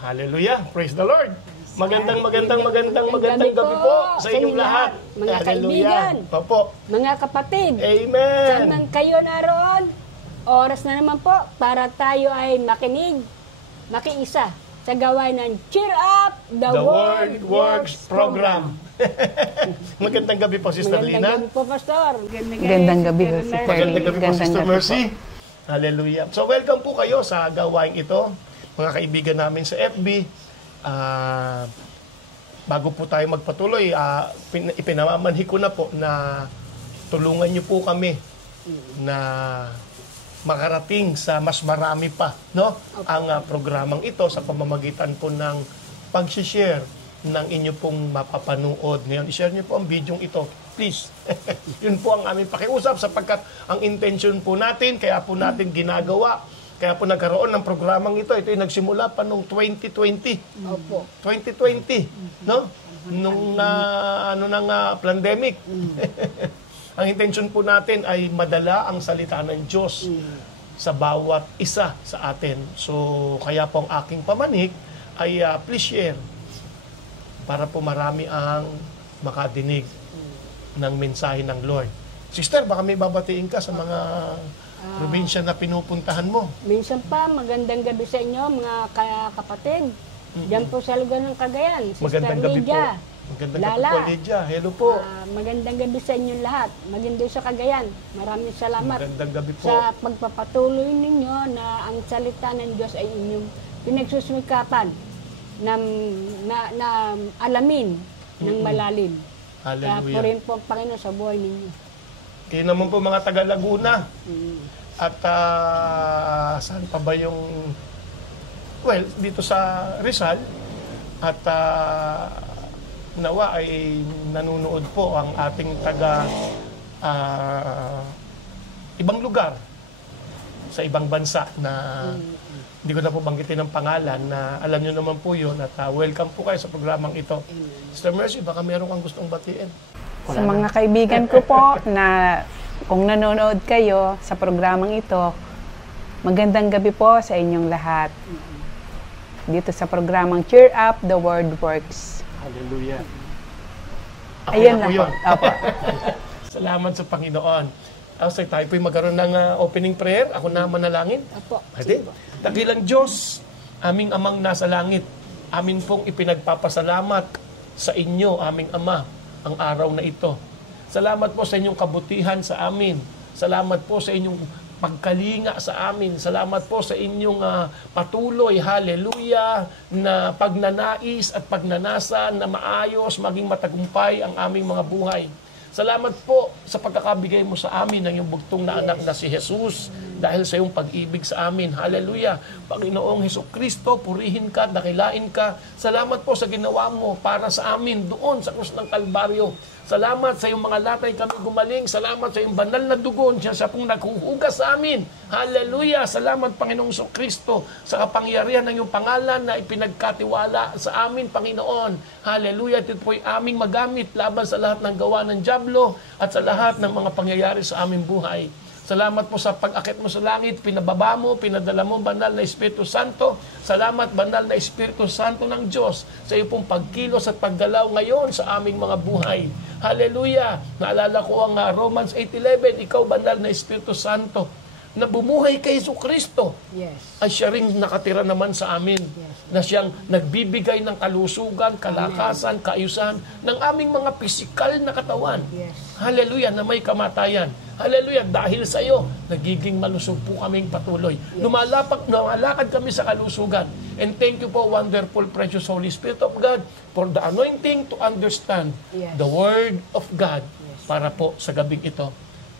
Hallelujah. Praise the Lord. Magandang gabi po sa inyong lahat. Mga kaibigan, Opo. mga kapatid. Amen. Saan man kayo naroon, oras na naman po para tayo ay makinig, makiisa sa gawain ng Cheer Up The Word Works Program. Magandang gabi po, Sister Lina. Magandang gabi po, Pastor. Magandang gabi po, Sister Lina. Magandang gabi po, Sister Mercy. Hallelujah. So, welcome po kayo sa gawain ito, mga kaibigan namin sa FB. Bago po tayo magpatuloy, ipinamamanhi ko na po na tulungan niyo po kami na makarating sa mas marami pa, no? Ang programang ito sa pamamagitan po ng pag-share ng inyo pong mapapanood. Ngayon, i-share niyo po ang video ito, please. Yun po ang aming pakiusap sapagkat ang intention po natin, kaya po natin ginagawa, kaya po nagkaroon ng programang ito. Ito yung nagsimula pa noong 2020. Opo. 2020, no? Nung pandemic. Ang intention po natin ay madala ang salita ng Diyos sa bawat isa sa atin. So, kaya po ang aking pamanik ay please share para po marami ang makadinig ng mensahe ng Lord. Sister, baka may babatiin ka sa mga probinsya na pinupuntahan mo. Minsan pa, magandang gabi sa inyo, mga kapatid. Diyan po sa lugar ng Cagayan, Sister Magandang gabi Lydia. po. Magandang gabi po, Lydia. Hello po. Magandang gabi sa inyong lahat. Magandang sa Cagayan. Maraming salamat Magandang gabi po. sa pagpapatuloy ninyo na ang salita ng Diyos ay inyong pinagsusumikapan na alamin ng malalim. Kaya po Hallelujah. rin po ang Panginoon sa buhay ninyo. Kayo naman po mga taga Laguna. At saan pa ba yung... Well, dito sa Rizal. At nawa ay nanunood po ang ating taga ibang lugar sa ibang bansa na hindi ko na po banggitin ng pangalan na alam nyo naman po yun at welcome po kayo sa programang ito. Sister Mercy, baka meron kang gustong batiin. Sa mga kaibigan ko po na kung nanonood kayo sa programang ito, magandang gabi po sa inyong lahat. Dito sa programang Cheer Up The Word Works. Hallelujah. Ayun na na po po. yun. Opo. Salamat sa Panginoon. So, tayo po'y magkaroon ng opening prayer. Ako na manalangin. Apo. Pwede? Dakilang Diyos, aming amang nasa langit, amin pong ipinagpapasalamat sa inyo, aming Ama, ang araw na ito. Salamat po sa inyong kabutihan sa amin. Salamat po sa inyong pagkalinga sa amin. Salamat po sa inyong patuloy, hallelujah, na pagnanais at pagnanasa na maayos, maging matagumpay ang aming mga buhay. Salamat po sa pagkakabigay mo sa amin ng iyong bugtong na anak na si Jesus dahil sa iyong pag-ibig sa amin. Hallelujah. Panginoong Hesukristo, purihin ka, dakilain ka. Salamat po sa ginawa mo para sa amin doon sa krus ng Kalbaryo. Salamat sa iyong mga latay kami gumaling. Salamat sa iyong banal na dugo. Siya pong naghuhugas sa amin. Hallelujah. Salamat Panginoong Hesukristo sa kapangyarihan ng iyong pangalan na ipinagkatiwala sa amin, Panginoon. Hallelujah. Ito po'y aming magamit laban sa lahat ng gawa ng dyablo at sa lahat ng mga pangyayari sa aming buhay. Salamat po sa pag-akit mo sa langit, pinababa mo, pinadala mo, banal na Espiritu Santo. Salamat, banal na Espiritu Santo ng Diyos, sa iyo pong pagkilos at paggalaw ngayon sa aming mga buhay. Hallelujah! Naalala ko ang Romans 8:11, ikaw, banal na Espiritu Santo, na bumuhay kay Jesucristo, ay siya rin nakatira naman sa amin. Na siyang nagbibigay ng kalusugan, kalakasan, kaayusan ng aming mga pisikal na katawan. Hallelujah, na may kamatayan. Hallelujah, dahil sa iyo, nagiging malusog po kaming patuloy. Lumalakad kami sa kalusugan. And thank you po, wonderful, precious Holy Spirit of God, for the anointing to understand the Word of God para po sa gabing ito.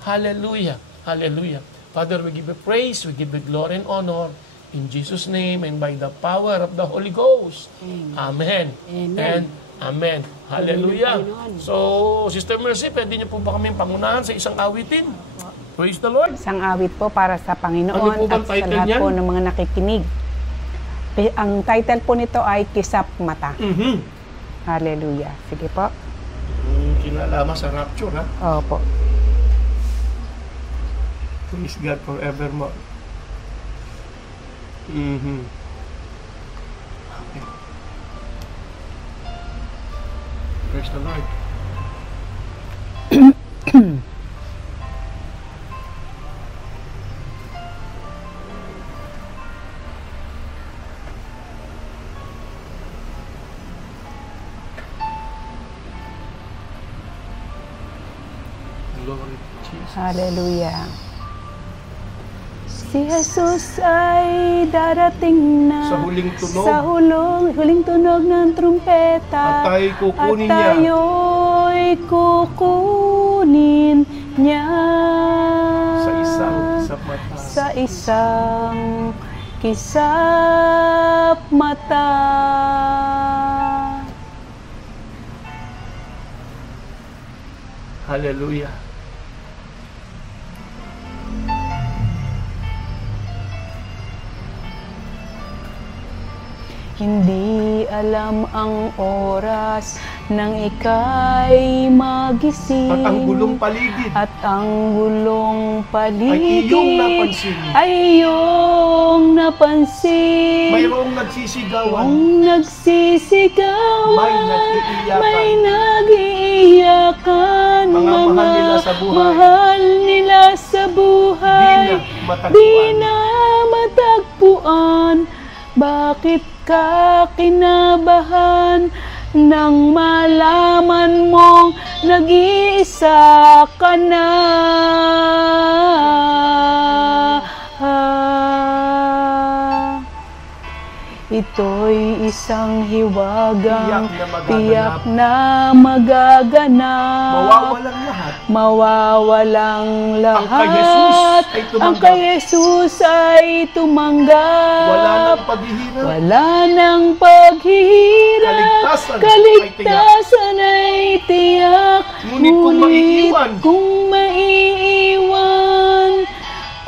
Hallelujah, hallelujah. Father, we give you praise, we give you glory and honor. In Jesus' name and by the power of the Holy Ghost. Amen. Amen. And amen. Hallelujah. So, Sister Mercy, pwede niyo po ba kaming pangunahan sa isang awitin? Praise the Lord. Isang awit po para sa Panginoon Ano po bang at sa title lahat niyan? po ng mga nakikinig. Ang title po nito ay Kisap Mata. Hallelujah. Sige po. Kinalaman sa rapture, ha? Opo. Praise God forevermore. Praise the Lord. Glory to Jesus. Hallelujah. Si Jesus ay darating na Sa huling tunog. sa huling tunog ng trumpeta. At tayo'y kukunin At tayo'y kukunin niya Sa isang kisap mata. sa isang kisap mata. Hallelujah. Hindi alam ang oras nang ika'y magising. At ang gulong paligid At ang gulong ay iyong paligid napansin. ay iyong napansin. Mayroong nagsisigawan. Kung nagsisigawan, May nag-iiyakan. may nag-iiyakan. Mga mahal nila sa buhay. Mahal nila sa buhay. Di Di na matagpuan. Bakit ka kinabahan nang malaman mong nag-iisa ka na? Ito'y isang hiwagang tiyak na magaganap. Mawawalang lahat. Mawawalang Ang kay lahat. Jesus ay tumanggap. Ang kay Jesus ay tumanggap. Wala nang paghihirap. Wala nang paghihirap. Kaligtasan Kaligtasan ay tiyak. Ngunit kung maiiwan, kung maiiwan,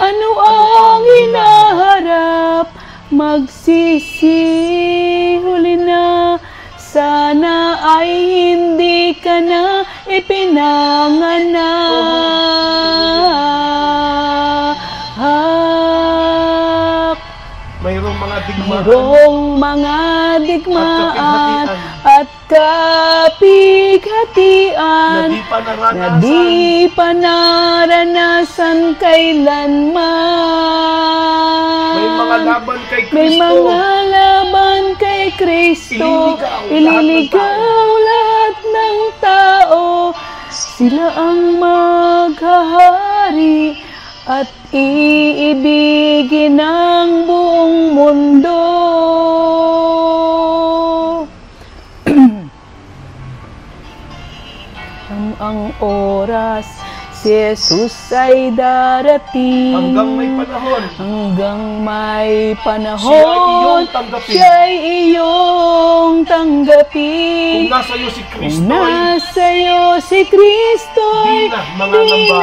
ano ang hinaharap? Magsisi, huli na. Sana ay hindi ka na ipinanganak. Mayroong mga digmaan. Mayroong mga digmaan At at kapighatian na di pa na naranasan. di pa naranasan kailanman. May mga laban kay May Kristo. mga laban kay Kristo. Ililigaw lahat ng tao. Sila ang maghahari at iibigin ang buong mundo. Ang oras, si Jesus ay darating. Hanggang may panahon. Hanggang may panahon. Siya ay iyong tanggapin. Siya ay iyong tanggapin. Kung nasa iyo si Kung Kristo ay nasa iyo si Kristo Di na mangangamba.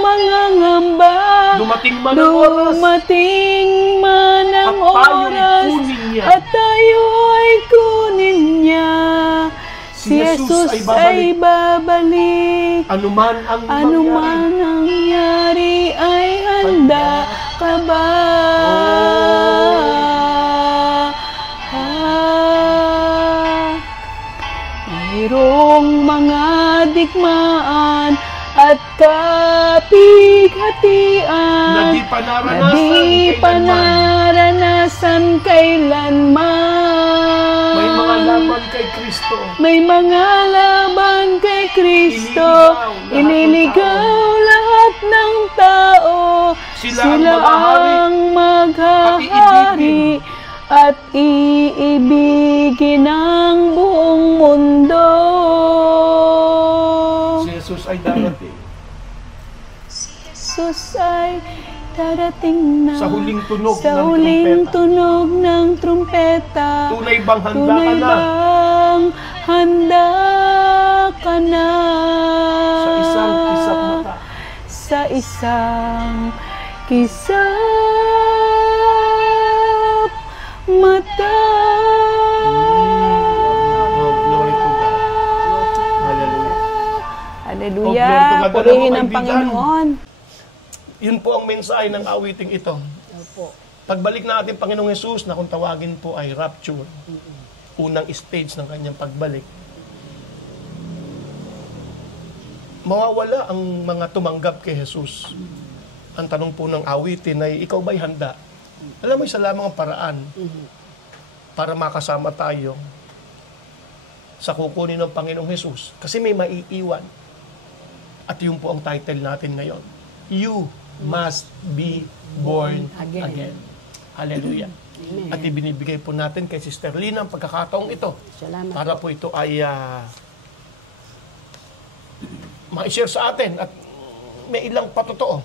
mangangamba. dumating man ang oras. Dumating man ang At tayo'y oras. kunin niya. At tayo ay kunin niya. Si Jesus Jesus ay ay babalik. Anuman ang Ano mangyari. man nangyari ay handa ka ba? Mayroong mga digmaan at kapighatian Na di pa na naranasan di pa kailanman. naranasan kailanman. May mga laban kay Kristo. May mga laban kay Kristo. Iniligaw lahat ng tao. Sila Sila ang maghahari at iibigin ang buong mundo. Si Jesus ay darating. Jesus ay darating na Sa huling tunog sa ng huling trumpeta. tunog ng trumpeta. Tunay bang handa Tunay ka na? bang handa ka na? Sa isang kisap mata. Sa isang kisap mata. Oh, glory to God. Hallelujah. Hallelujah. Oh, glory to God. Purihin Alam mo, ang kaibigan, Panginoon. Yun po ang mensahe ng awiting ito. Pagbalik natin, Panginoong Jesus, na kung tawagin po ay rapture, unang stage ng kanyang pagbalik, mawawala ang mga tumanggap kay Jesus. Ang tanong po ng awitin ay, ikaw ba'y handa? Alam mo, isa lamang ang paraan para makasama tayo sa kukunin ng Panginoong Jesus. Kasi may maiiwan. At yun po ang title natin ngayon. You must be born again. Hallelujah. At ibinibigay po natin kay Sister Lina ang pagkakataong ito. Salamat Para po ito ay ma-share sa atin at may ilang patotoo.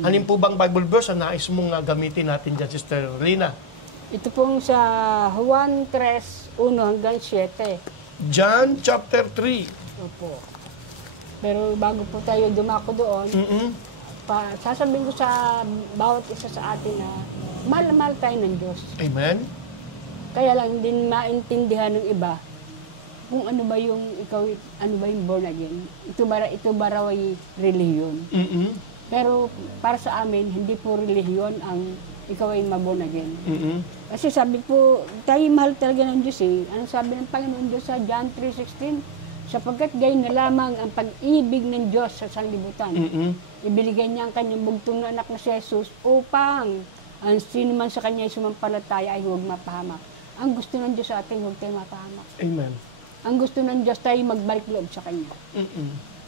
Halin po bang Bible verse na nais mong gamitin natin dyan, Sister Lina? Ito pong sa Juan 3:1-7. John chapter 3. Opo. Pero bago po tayo dumako doon, sasabihin ko sa bawat isa sa atin na mahal tayo ng Diyos. Amen? Kaya lang hindi maintindihan ng iba kung ano ba yung born again. Ito ba raw ay relihiyon. Pero para sa amin, hindi po relihiyon ang ikaw ay maborn again. Kasi sabi po, tayo mahal talaga ng Diyos eh. Anong sabi ng Panginoon Diyos sa John 3:16? Sapagkat gayon na lamang ang pag-ibig ng Diyos sa sanlibutan. Ibinigay niya ang kanyang bugtong na anak na si Jesus upang ang sino man sa kanya ay sumampalataya ay huwag mapahamak. Ang gusto ng Diyos sa atin, huwag tayo mapahamak. Amen. Ang gusto ng Diyos tayo magbalik loob sa kanya.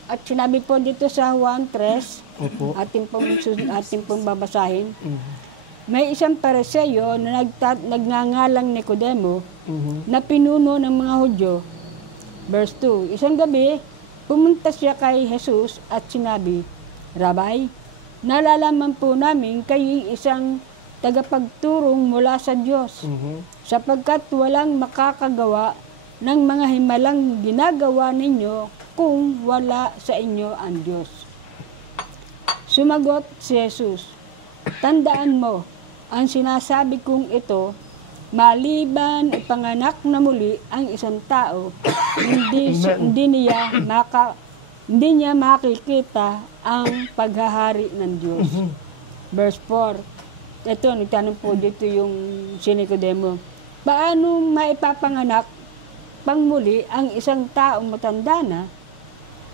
At sinabi po dito sa Juan 3, ating pong babasahin, may isang Pariseo na nagngangalang Nicodemo na pinuno ng mga Hudyo. Verse 2, isang gabi, pumunta siya kay Jesus at sinabi, Rabay, nalalaman po namin kayo'y isang tagapagturong mula sa Diyos, sapagkat walang makakagawa ng mga himalang ginagawa ninyo kung wala sa inyo ang Diyos. Sumagot si Jesus, tandaan mo, ang sinasabi kong ito, maliban ipanganak na muli ang isang tao, hindi niya makikita ang paghahari ng Diyos. Verse 4, ito, nagtanong po dito yung si Nicodemo, paano maipapanganak pang muli ang isang taong matanda na?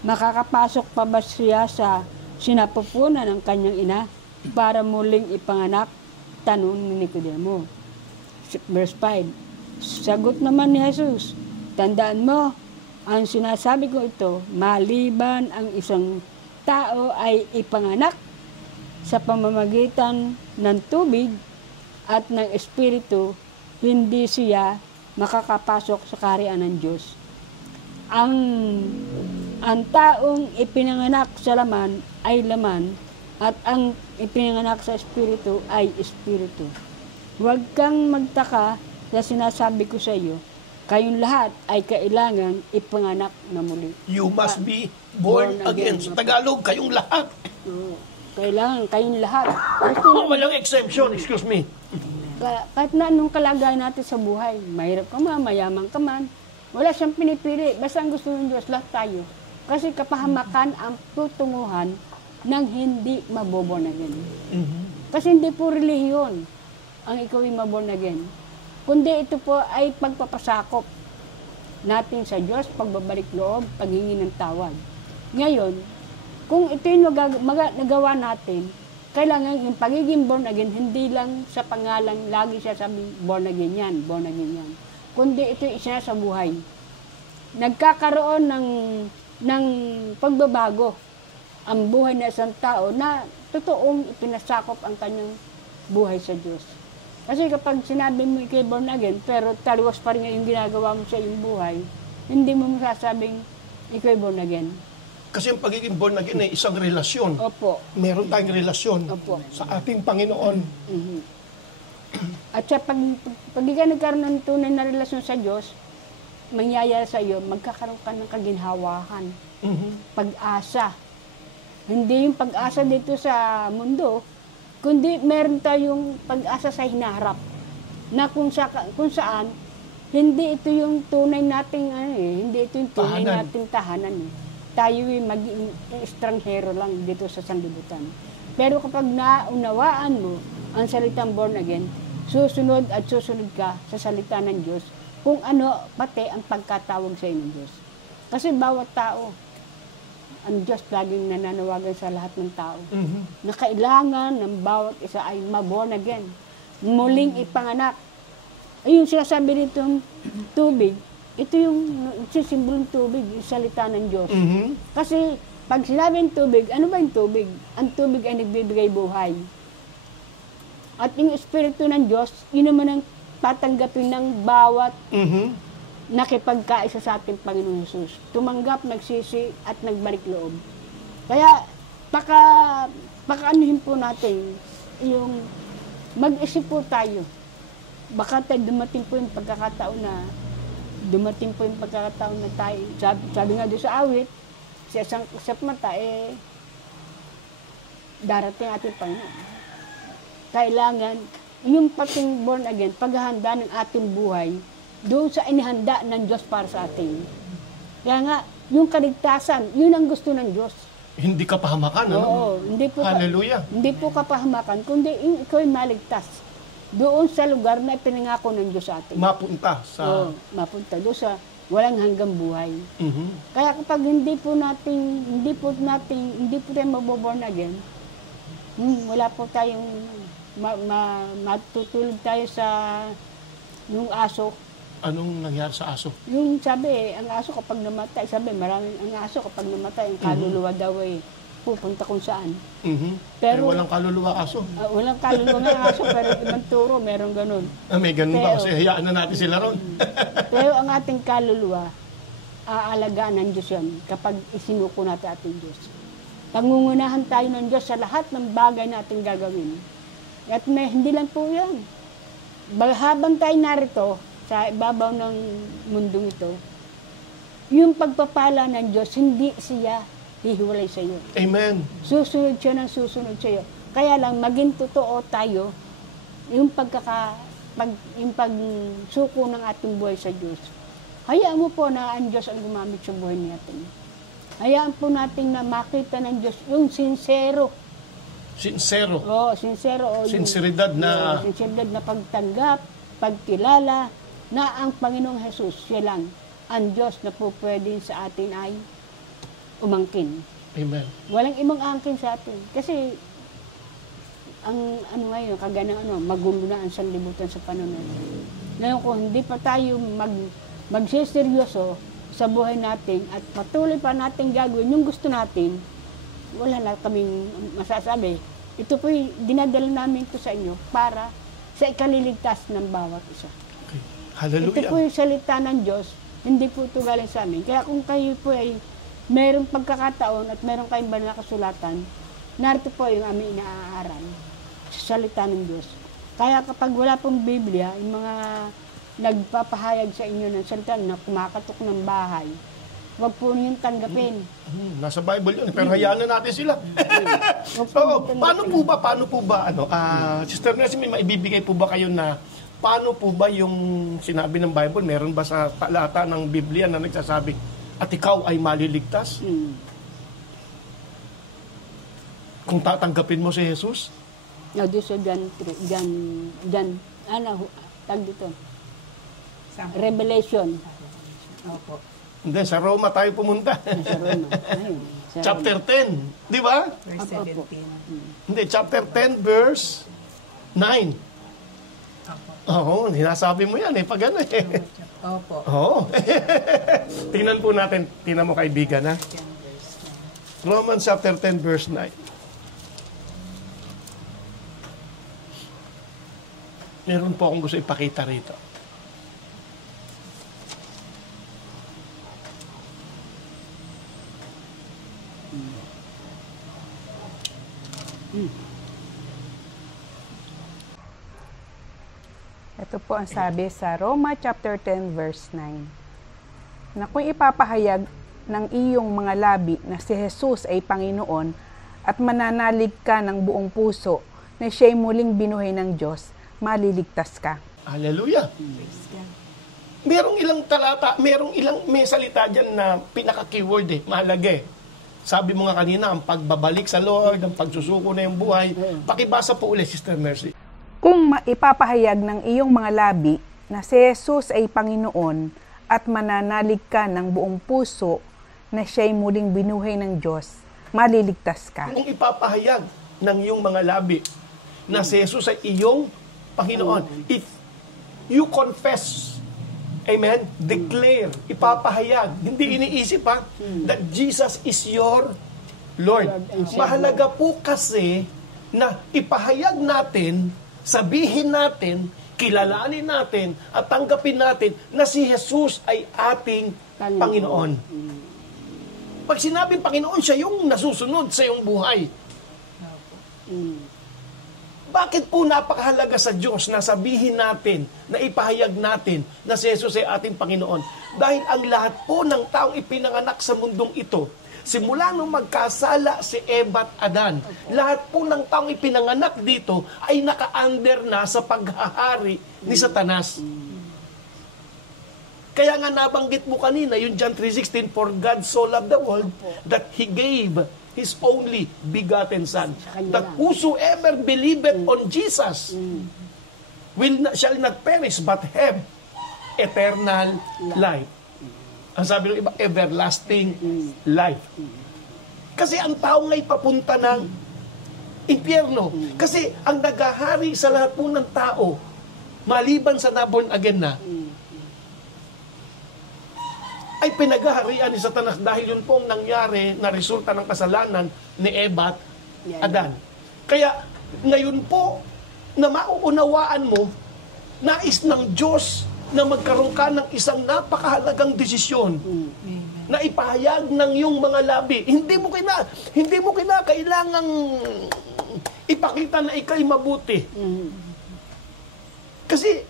Makakapasok pa ba siya sa sinapupunan ng kanyang ina para muling ipanganak? Tanong ni Nicodemo. Verse 5, sagot naman ni Jesus, tandaan mo, ang sinasabi ko ito, maliban ang isang tao ay ipanganak sa pamamagitan ng tubig at ng Espiritu, hindi siya makakapasok sa kaharian ng Diyos. Ang taong ipinanganak sa laman ay laman, at ang ipinanganak sa Espiritu ay Espiritu. Huwag kang magtaka sa sinasabi ko sa iyo, kayong lahat ay kailangan ipanganak na muli. You must be born again. Sa Tagalog, kayong lahat. Kailangan kayong lahat. Walang exemption, excuse me. Kahit na anong kalagayan natin sa buhay, mahirap ka man, mayaman ka man, wala siyang pinipili. Basta ang gusto ng Diyos, lahat tayo. Kasi kapahamakan ang tutunguhan ng hindi maboborn again. Kasi hindi po relihiyon ang ikaw ay maborn again. Kundi ito po ay pagpapasakop natin sa Diyos, pagbabalik loob, paghingi ng tawad. Ngayon, kung ito yung nagawa natin, kailangan yung pagiging born again, hindi lang sa pangalan, lagi siya sabi, born again yan. Kundi ito yung isa sa buhay. Nagkakaroon ng pagbabago ang buhay ng isang tao na totoong ipinasakop ang kanyang buhay sa Diyos. Kasi kapag sinabi mo ikay born again, pero taliwas pa rin yung ginagawa mo sa iyong buhay, hindi mo masasabing ikay born again. Kasi yung pagiging born again ay isang relasyon. Opo. Meron tayong relasyon sa ating Panginoon. At sa pag ikaw nagkaroon ng tunay na relasyon sa Diyos, mangyayari sa iyo, magkakaroon ka ng kaginhawahan, pag-asa. Hindi yung pag-asa dito sa mundo, kundi meron tayong pag-asa sa hinaharap. Na kung saan, hindi ito yung tunay nating hindi ito yung tunay nating tahanan Tayo yung maging estranghero lang dito sa sanlibutan. Pero kapag naunawaan mo ang salitang born again, susunod ka sa salita ng Diyos kung ano pati ang pagkatawag sa inyo ng Diyos. Kasi bawat tao, ang Diyos laging nananawagan sa lahat ng tao na kailangan ng bawat isa ay ma-born again. Muling ipanganak. Ayun sinasabi dito tubig. Ito yung simbolong tubig, yung salita ng Diyos. Kasi pag sinabing tubig, ano ba yung tubig? Ang tubig ay nagbibigay buhay. At yung Espiritu ng Diyos, yun naman ang tatanggapin ng bawat nakipagkaisa sa ating Panginoon Jesus. Tumanggap, nagsisi, at nagbalik loob. Kaya, pakaanuhin po natin yung mag-isip po tayo. Baka dumating po yung pagkakataon na tayo, sabi nga doon sa awit, sa isang mata, darating ating Panginoon. Kailangan, yung pating born again, paghahanda ng ating buhay, doon sa inihanda ng Diyos para sa atin. Kaya nga, yung kaligtasan, yun ang gusto ng Diyos. Hindi kapahamakan, ano? Oo, hindi po, Hallelujah. hindi po kapahamakan, kundi ikaw ay maligtas. Doon sa lugar na ipinangako ng Diyos sa atin. Mapunta sa... Oo, mapunta doon sa walang hanggang buhay. Kaya kapag hindi po tayo maboborn again, wala po tayong matutulog tayo sa yung aso. Anong nangyari sa aso? Yung sabi, ang aso kapag namatay, ang aso kapag namatay, ang kaluluwa daw ay pupunta kung saan. Pero walang kaluluwa aso. Walang kaluluwa ng aso, pero ibang turo, meron ganun. May ganun ba? Kasi hayaan na natin sila ron. Pero ang ating kaluluwa, aalagaan ng Diyos yan kapag isinuko natin ating Diyos. Pangungunahan tayo ng Diyos sa lahat ng bagay natin gagawin. At hindi lang po yan. Habang tayo narito, sa ibabaw ng mundong ito, yung pagpapala ng Diyos, hindi siya hihiwalay sa iyo. Amen. Susunod siya ng susunod sa iyo. Kaya lang, maging totoo tayo, yung pagsuko ng ating buhay sa Diyos. Hayaan mo po na ang Diyos ang gumamit sa buhay natin. Hayaan po natin na makita ng Diyos yung sincero. Sincero. Oo, sincero. Sinseridad na... Sinseridad na pagtanggap, pagkilala, na ang Panginoong Jesus, siya lang, ang Diyos na po pwede sa atin ay umangkin. Amen. Walang ibang angkin sa atin. Kasi, ngayon, magulo na ang sanlibutan sa panahon. Ngayon, kung hindi pa tayo magsiseryoso sa buhay natin at patuloy pa natin gagawin yung gusto natin, wala na kaming masasabi. Ito po dinadala namin ko sa inyo para sa ikaliligtas ng bawat isa. Okay. Hallelujah. Ito po yung salita ng Diyos, hindi po ito galing sa amin. Kaya kung kayo po ay mayroong pagkakataon at mayroong kayong banal na kasulatan, narito po yung aming inaaaral sa salita ng Diyos. Kaya kapag wala pong Biblia, yung mga nagpapahayag sa inyo ng salita na kumakatok ng bahay, huwag po niyong tanggapin. Nasa Bible yun, pero hayaan na natin sila. Paano po ba, Sister Nancy, may maibibigay po ba kayo na paano po ba yung sinabi ng Bible? Meron ba sa talata ng Biblia na nagsasabi, at ikaw ay maliligtas? Kung tatanggapin mo si Jesus? No, this is tag dito. Revelation. Opo. Hindi, sa Roma tayo pumunta. Sa Roma. Ayun, sa Chapter 10, di ba? Verse 17. Hindi, chapter 10, verse 9. Oo, hinasabi mo yan pag ano Opo. Oo. Tingnan po natin, tingnan mo kaibigan ha. Romans chapter 10, verse 9. Meron po akong gusto ipakita rito. Ito po ang sabi sa Roma chapter 10 verse 9. Na kung ipapahayag ng iyong mga labi na si Jesus ay Panginoon at mananalig ka ng buong puso na siya'y muling binuhay ng Diyos, maliligtas ka. Hallelujah. Merong ilang talata, may salita dyan na pinaka-keyword mahalaga Sabi mo nga kanina, ang pagbabalik sa Lord, ang pagsusuko na yung buhay. Pakibasa po ulit, Sister Mercy. Kung ipapahayag ng iyong mga labi na si Jesus ay Panginoon at mananalig ka ng buong puso na siya'y muling binuhay ng Diyos, maliligtas ka. Kung ipapahayag ng iyong mga labi na si Jesus ay iyong Panginoon, if you confess, amen, declare, ipapahayag, hindi iniisip that Jesus is your Lord. Mahalaga po kasi na ipahayag natin, sabihin natin, kilalanin natin, at tanggapin natin na si Jesus ay ating Panginoon. Pag sinabing Panginoon, siya yung nasusunod sa iyong buhay. Bakit po napakahalaga sa Diyos na sabihin natin, na ipahayag natin na si Jesus ay ating Panginoon? Dahil ang lahat po ng taong ipinanganak sa mundong ito, simula nung magkasala si Eva at Adan, lahat po ng taong ipinanganak dito ay naka-under na sa paghahari ni Satanas. Kaya nga nabanggit mo kanina, yung John 3:16, for God so loved the world that He gave His only begotten Son, that whosoever believeth on Jesus shall not perish but have eternal life. Ang sabi ng iba, everlasting life. Kasi ang tao nga'y papunta ng impyerno. Kasi ang naghahari sa lahat po ng tao, maliban sa na-born again na, ay pinaghaharian ni Satanas dahil yun pong nangyari na resulta ng kasalanan ni Eva at Adan. Kaya ngayon po na mauunawaan mo, nais ng Diyos na magkaroon ka ng isang napakahalagang desisyon na ipahayag ng iyong mga labi. Hindi mo kailangang ipakita na ikay mabuti. Kasi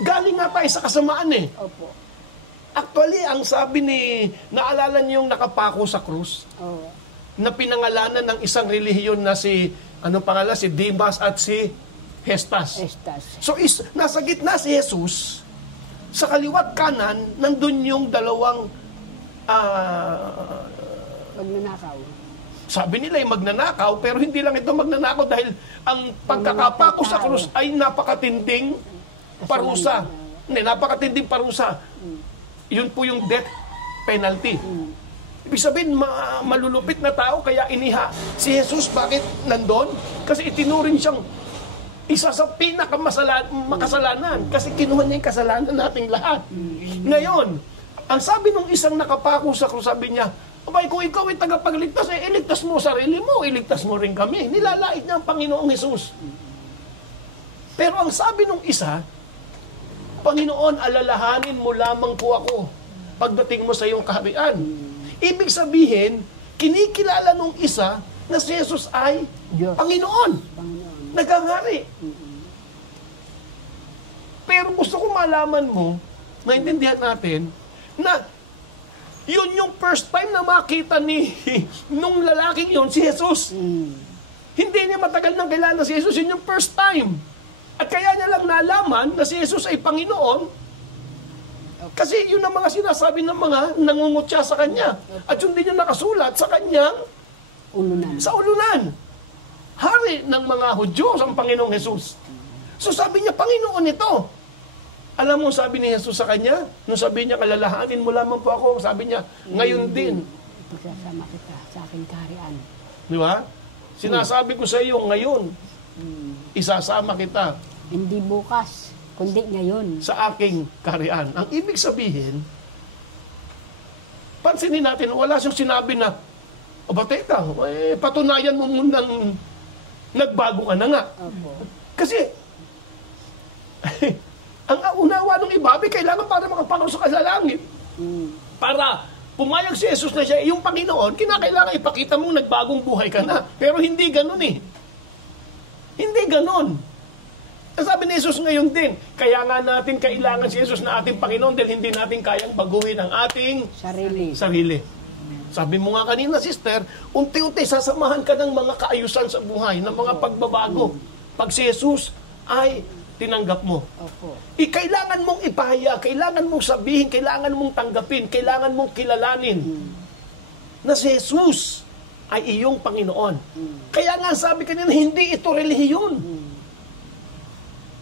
galing nga tayo sa kasamaan eh. Opo. Actually, ang sabi naalala niyo yung nakapako sa krus? Oo. Na pinangalanan ng isang relihiyon na si Dimas at si Hestas. So, nasa gitna si Jesus, sa kaliwat kanan, nandun yung dalawang Magnanakaw. sabi nila ay magnanakaw, pero hindi lang ito magnanakaw dahil ang pagkakapako sa krus ay napakatinding parusa. Napakatinding parusa. Yun po yung death penalty. Ibig sabihin, malulupit na tao, kaya iniha. Si Jesus, bakit nandun? Kasi itinuring siyang isa sa makasalanan. Kasi kinuha niya yung kasalanan nating lahat. Ngayon, ang sabi nung isang nakapako sa krus, sabi niya, abay, kung ikaw ay tagapagligtas, iligtas mo sarili mo, iligtas mo rin kami. Nilalait niya ang Panginoong Jesus. Pero ang sabi nung isa, Panginoon, alalahanin mo lamang po ako pagdating mo sa iyong kaharian. Ibig sabihin, kinikilala nung isa na si Jesus ay Diyos. Panginoon. Nagkangari. Pero gusto ko malaman mo, maintindihan natin, na yun yung first time na makita nung lalaking yun, si Jesus. Hindi niya matagal nang kilala si Jesus, yun yung first time. At kaya niya lang nalaman na si Jesus ay Panginoon kasi yun ang mga sinasabi ng mga nangungutya sa Kanya. At yun din yung nakasulat sa Kanyang ulunan. Hari ng mga Hudyo ang Panginoong Jesus. So sabi niya, Panginoon ito. Alam mo, sabi ni Jesus sa Kanya, nung sabi niya, kalalahanin mo lamang po ako, sabi niya, ngayon din. Pagsasama kita sa aking kaharian. Di ba? Sinasabi ko sa iyo, ngayon, isasama kita. Hindi bukas, kundi ngayon. Sa aking kaharian. Ang ibig sabihin, pansinin natin, wala siyang sinabi na, teka, patunayan mo munang nagbago ka na nga. Kasi, ang unawa ng ibabi, kailangan para makapanaw sa kalalangit. Para pumayag si Jesus na siya, yung Panginoon, kinakailangan ipakita mong nagbagong buhay ka na. Pero hindi ganun eh. Hindi ganun. Sabi ni Jesus ngayon din, kaya nga natin kailangan si Jesus na ating Panginoon dahil hindi natin kayang baguhin ang ating sarili. Sabi mo nga kanina, sister, unti-unti sasamahan ka ng mga kaayusan sa buhay, ng mga pagbabago. Pag si Jesus ay tinanggap mo. Kailangan mong ipahaya, kailangan mong sabihin, kailangan mong tanggapin, kailangan mong kilalanin na si Jesus ay iyong Panginoon. Kaya nga sabi kanina, hindi ito relihiyon.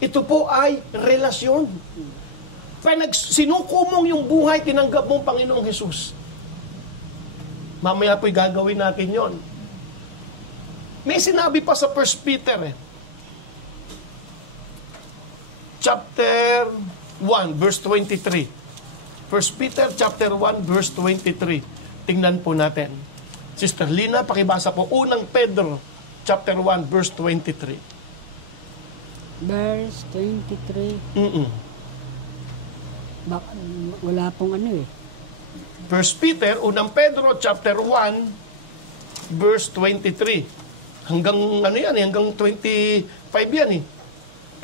Ito po ay relasyon. Pag sinuko mong yung buhay, tinanggap mong Panginoong Jesus. Mamaya po'y gagawin natin yon. May sinabi pa sa 1 Peter chapter 1, verse 23. 1 Peter chapter 1, verse 23. Tingnan po natin. Sister Lina, pakibasa po. Unang Pedro, chapter 1, verse 23. Verse 23. Baka, wala pong ano eh. 1 Peter, unang Pedro, chapter 1, verse 23. Hanggang ano yan, hanggang 25 yan eh.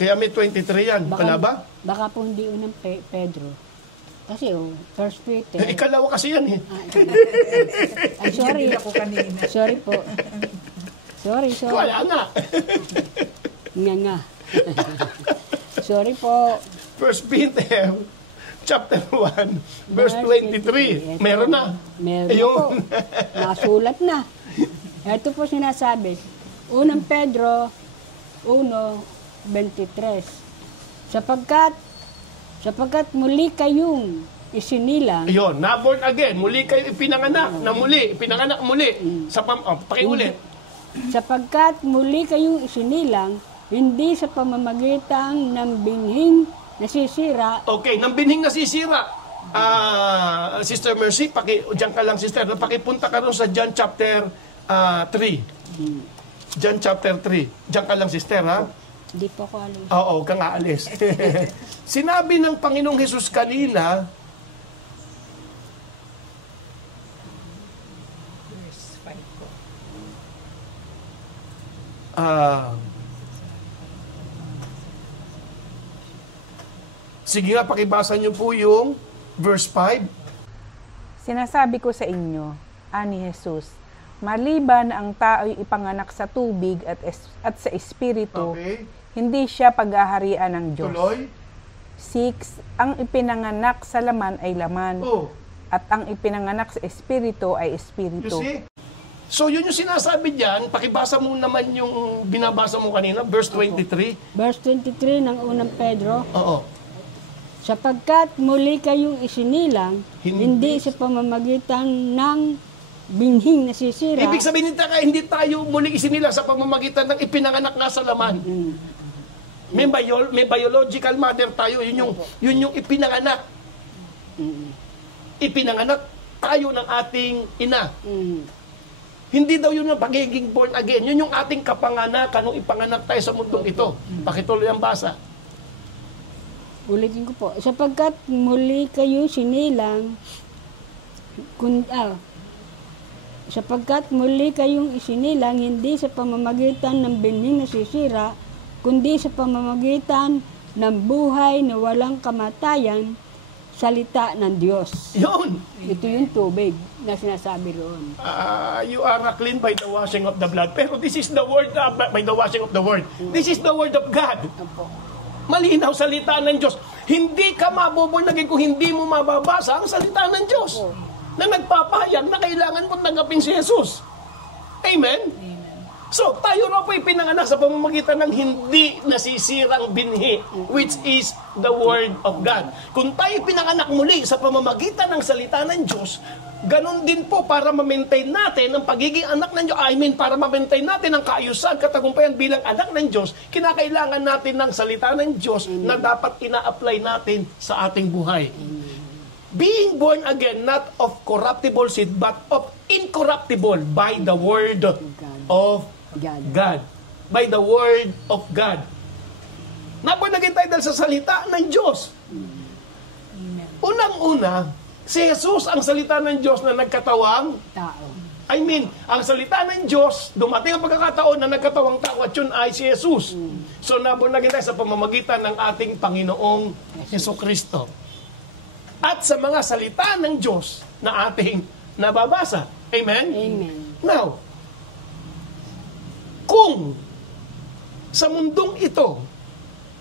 Kaya may 23 yan. Pala ba? Baka po hindi unang Pedro. Kasi First Peter. Ikalawa kasi yan eh. Ay, sorry. Ako kanina. Sorry po. Sorry. Wala nga. Nga. Sorry po. 1 Peter, chapter 1, verse 23. Meron na. Meron na po. Nasulat na. Ito po sinasabi. Unang Pedro 1:23. Sapagkat muli kayong isinilang. Ayun, na-born again. Muli kayo ipinanganak na muli. Ipinanganak muli. Pakiulit. Sapagkat muli kayong isinilang, hindi sa pamamagitan ng binhing nasisira. Okay, ng binhing nasisira. Sister Mercy, diyan ka lang, sister. Pakipunta ka rin sa John chapter 3. John chapter 3. Diyan ka lang, sister, ha? Hindi po ko alam. Oo, kang aalis. Sinabi ng Panginoong Hesus kanina, Verse 5 po. Sige nga, pakibasa niyo po yung verse 5. Sinasabi ko sa inyo, ani Jesus, maliban ang tao'y ipanganak sa tubig at sa espiritu, Okay. hindi siya paghaharian ng Diyos. Tuloy. 6. Ang ipinanganak sa laman ay laman, Oh, at ang ipinanganak sa espiritu ay you espiritu. see? So, yun yung sinasabi diyan. Pakibasa mo naman yung binabasa mo kanina, verse 23. Verse 23 ng unang Pedro. Oo. Sapagkat muli kayong isinilang, Hindi hindi sa pamamagitan ng binhing nasisira. Ibig sabihin nito, hindi tayo muli isinila sa pamamagitan ng ipinanganak nga sa laman. May biological mother tayo, yun yung ipinanganak. Ipinanganak tayo ng ating ina. Hindi daw yun ang pagiging born again. Yun yung ating kapanganakan nung ipanganak tayo sa mundong ito. Pakituloy ang basa. Ulitin ko po. Sapagkat muli kayo sinilang, sapagkat muli kayong isinilang, hindi sa pamamagitan ng binhing nasisira, kundi sa pamamagitan ng buhay na walang kamatayan, salita ng Diyos. Yun. Ito yung tubig na sinasabi roon. You are clean by the washing of the blood. Pero this is the word, by the washing of the word. This is the word of God. Malinaw salita ng Diyos. Hindi ka mabubulnagin kung hindi mo mababasa ang salita ng Diyos. Na nagpapahayag na kailangan mo tanggapin si Jesus. Amen? So, tayo na po ipinanganak sa pamamagitan ng hindi nasisirang binhi, which is the Word of God. Kung tayo pinanganak muli sa pamamagitan ng salita ng Diyos, ganun din po para ma-maintain natin ang pagiging anak ng Diyos. Para ma-maintain natin ang kaayusan, katagumpayan bilang anak ng Diyos, kinakailangan natin ng salita ng Diyos na dapat ina-apply natin sa ating buhay. Being born again, not of corruptible seed, but of incorruptible by the Word of God. By the Word of God. Naborn again tayo dahil sa salita ng Diyos. Unang-una, si Jesus ang salita ng Diyos na nagkatawang Tao. ang salita ng Diyos, dumating ang pagkakataon na nagkatawang tao at yun ay si Jesus. So, naborn again tayo sa pamamagitan ng ating Panginoong Jesucristo. At sa mga salita ng Diyos na ating nababasa. Amen? Amen. Now, kung sa mundong ito,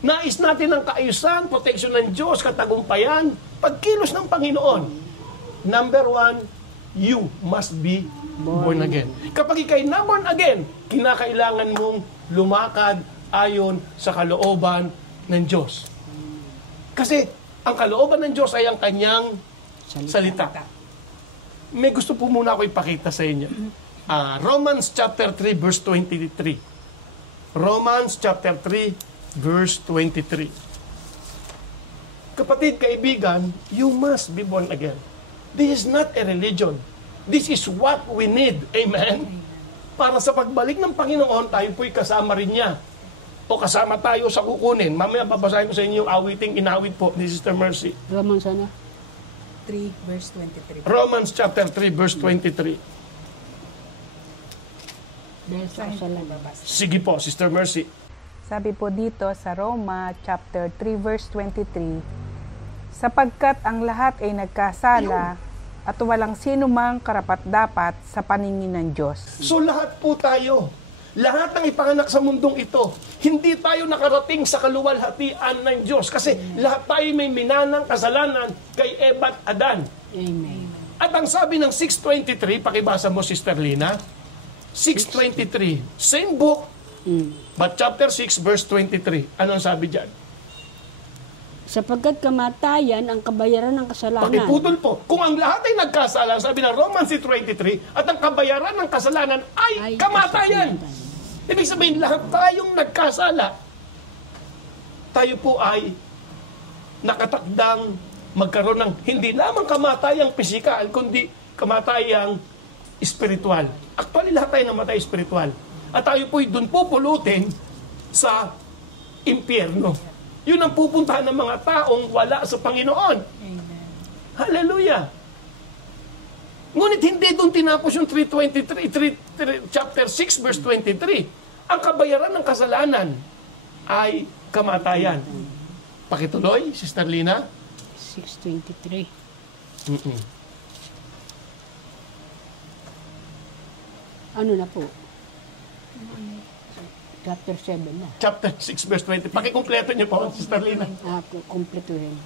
nais natin ang kaayusan, protection ng Diyos, katagumpayan, pagkilos ng Panginoon, number 1, you must be born again. Kapag ikay na born again, kinakailangan mong lumakad ayon sa kalooban ng Diyos. Kasi ang kalooban ng Diyos ay ang kanyang salita. may gusto po muna ako ipakita sa inyo. Romans chapter 3, verse 23. Romans chapter 3, verse 23. Kapatid, kaibigan, you must be born again. This is not a religion. This is what we need. Amen? Para sa pagbalik ng Panginoon, tayo po'y kasama rin niya. O kasama tayo sa kukunin. Mamaya babasahin ko sa inyo yung awiting inawit po ni Sister Mercy. Romans ano? 3 verse 23. Romans chapter 3, verse 23. Dahil sa kasalanan. Sige po, Sister Mercy. Sabi po dito sa Roma chapter 3 verse 23, sapagkat ang lahat ay nagkasala at walang sinumang karapat-dapat sa paningin ng Diyos. So lahat po tayo, lahat ng ipanganak sa mundong ito, hindi tayo nakarating sa kaluwalhatian ng Diyos kasi lahat tayo may minanang kasalanan kay Eva at Adan. Amen. At ang sabi ng 6:23, pakibasa mo Sister Lina, 6:23, same book, but chapter 6, verse 23. Anong sabi dyan? Sapagkat kamatayan ang kabayaran ng kasalanan. Pakiputol po. Kung ang lahat ay nagkasala, sabi ng Romans 3:23, at ang kabayaran ng kasalanan ay kamatayan. Ibig sabihin, lahat tayong nagkasala, tayo po ay nakatakdang magkaroon ng hindi lamang kamatayang pisikal, kundi kamatayang espiritual. Actually, lahat tayo namatay espiritual. At tayo po'y dun pupulutin sa impyerno. Yun ang pupuntahan ng mga taong wala sa Panginoon. Amen. Hallelujah! Ngunit hindi doon tinapos yung 3:23, chapter 6, verse 23. Ang kabayaran ng kasalanan ay kamatayan. Pakituloy, Sister Lina. 6:23. Ano na po? Chapter 7 na. Chapter 6, verse 20. Pakikumpleto niyo po, Sister Lina. Kumpletuhin.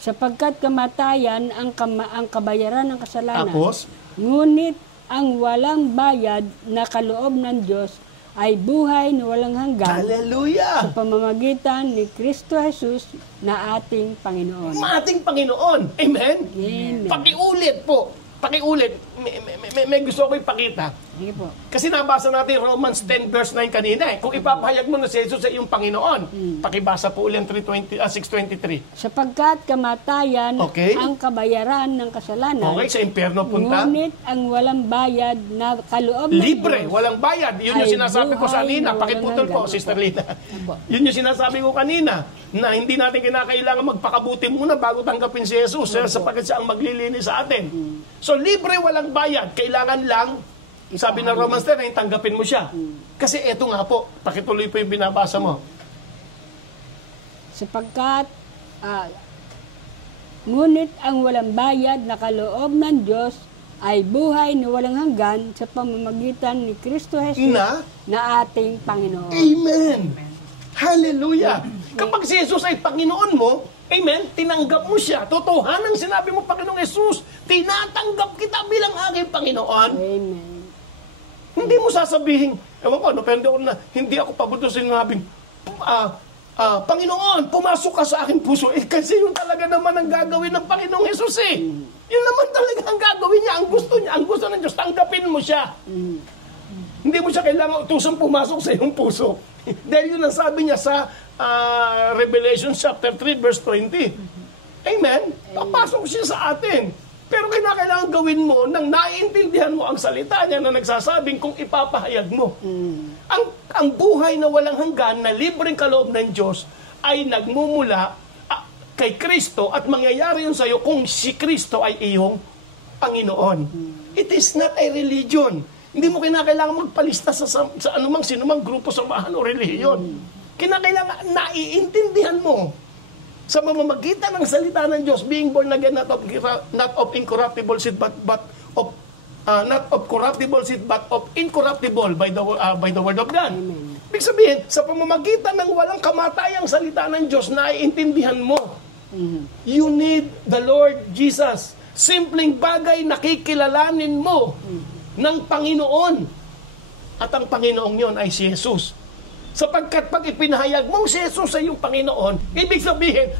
Sapagkat kamatayan ang kabayaran ng kasalanan. Tapos, Ngunit ang walang bayad na kaloob ng Diyos ay buhay na walang hanggan hallelujah! sa pamamagitan ni Kristo Jesus na ating Panginoon. Ang ating Panginoon. Amen? Amen. Pakiulit po. Pakiulit. May gusto ko ipakita. Sige po. Kasi nabasa natin Romans 10 verse 9 kanina. Kung ipapahayag mo na si Jesus sa iyong Panginoon, pakibasa po ulit 6:23. Sapagkat kamatayan Okay. ang kabayaran ng kasalanan. Okay, sa impyerno punta. Ngunit ang walang bayad na kaloob ng Libre, Diyos walang bayad. Yun yung ay sinasabi ko sa buhay kanina. na Pakiputol walang po, hanggan. Sister Lina. Apo. Yun yung sinasabi ko kanina, na hindi natin kinakailangan magpakabuti muna bago tanggapin si Jesus, sapagkat siya ang maglilinis sa atin. So, libre, walang bayad. Kailangan lang, sabi ng Romans 10, tanggapin mo siya. Kasi eto nga po, pakituloy po yung binabasa mo. Sapagkat ngunit ang walang bayad na kaloob ng Diyos ay buhay na walang hanggan sa pamamagitan ni Kristo Jesus na ating Panginoon. Amen! Hallelujah! Kapag si Jesus ay Panginoon mo, amen, tinanggap mo siya. Totohanan ang sinabi mo, Panginoong Jesus, tinatanggap kita bilang aking Panginoon. Amen. Hindi mo sasabihin, ewan ko, pero hindi ako pabuto sinabing, Panginoon, pumasok ka sa aking puso. Kasi yun talaga naman ang gagawin ng Panginoong Jesus eh. Yun naman talaga ang gagawin niya. Ang gusto ng Diyos, tanggapin mo siya. Hindi mo siya kailangan utusan pumasok sa iyong puso. Dahil yun ang sabi niya sa Revelation chapter 3 verse 20. Amen? Papasok siya sa atin. Pero kinakailangan gawin mo nang naiintindihan mo ang salita niya na nagsasabing kung ipapahayag mo. Ang buhay na walang hanggan na libreng kaloob ng Diyos ay nagmumula kay Kristo at mangyayari yun sa iyo kung si Kristo ay iyong Panginoon. It is not a religion. Hindi mo kinakailangan magpalista sa anumang sinumang grupo, samahan o relihiyon. Kinakailangan naiintindihan mo sa mamamagitan ng salita ng Diyos, being born again, not of incorruptible seed, but of not of corruptible seed, but of incorruptible by the word of God. Ibig sabihin, sa pamamagitan ng walang kamatayang salita ng Diyos, naiintindihan mo. You need the Lord Jesus. Simpleng bagay nakikilalanin mo ng Panginoon. At ang Panginoong yon ay si Jesus. Sapagkat pag ipinahayag mo si Jesus sa iyong Panginoon, ibig sabihin,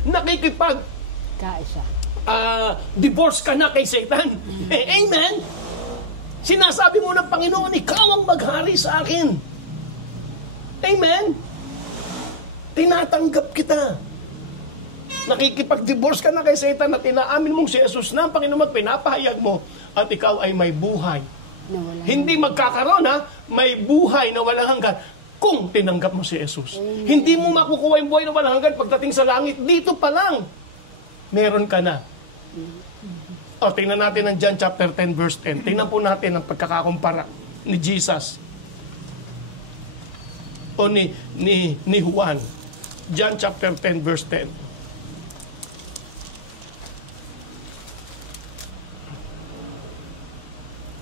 divorce ka na kay Satan. Amen? Sinasabi mo ng Panginoon, ikaw ang maghari sa akin. Amen? Tinatanggap kita. Nakikipag-divorce ka na kay Satan at inaamin mong si Jesus na ang Panginoon at pinapahayag mo at ikaw ay may buhay. Hindi magkakaroon may buhay na walang hanggan kung tinanggap mo si Jesus. Hindi mo makukuha yung buhay na walang hanggan pagdating sa langit. Dito pa lang, meron ka na. O, tingnan natin ang John chapter 10 verse 10. Tingnan po natin ang pagkakakumpara ni Jesus o ni Juan. John chapter 10 verse 10.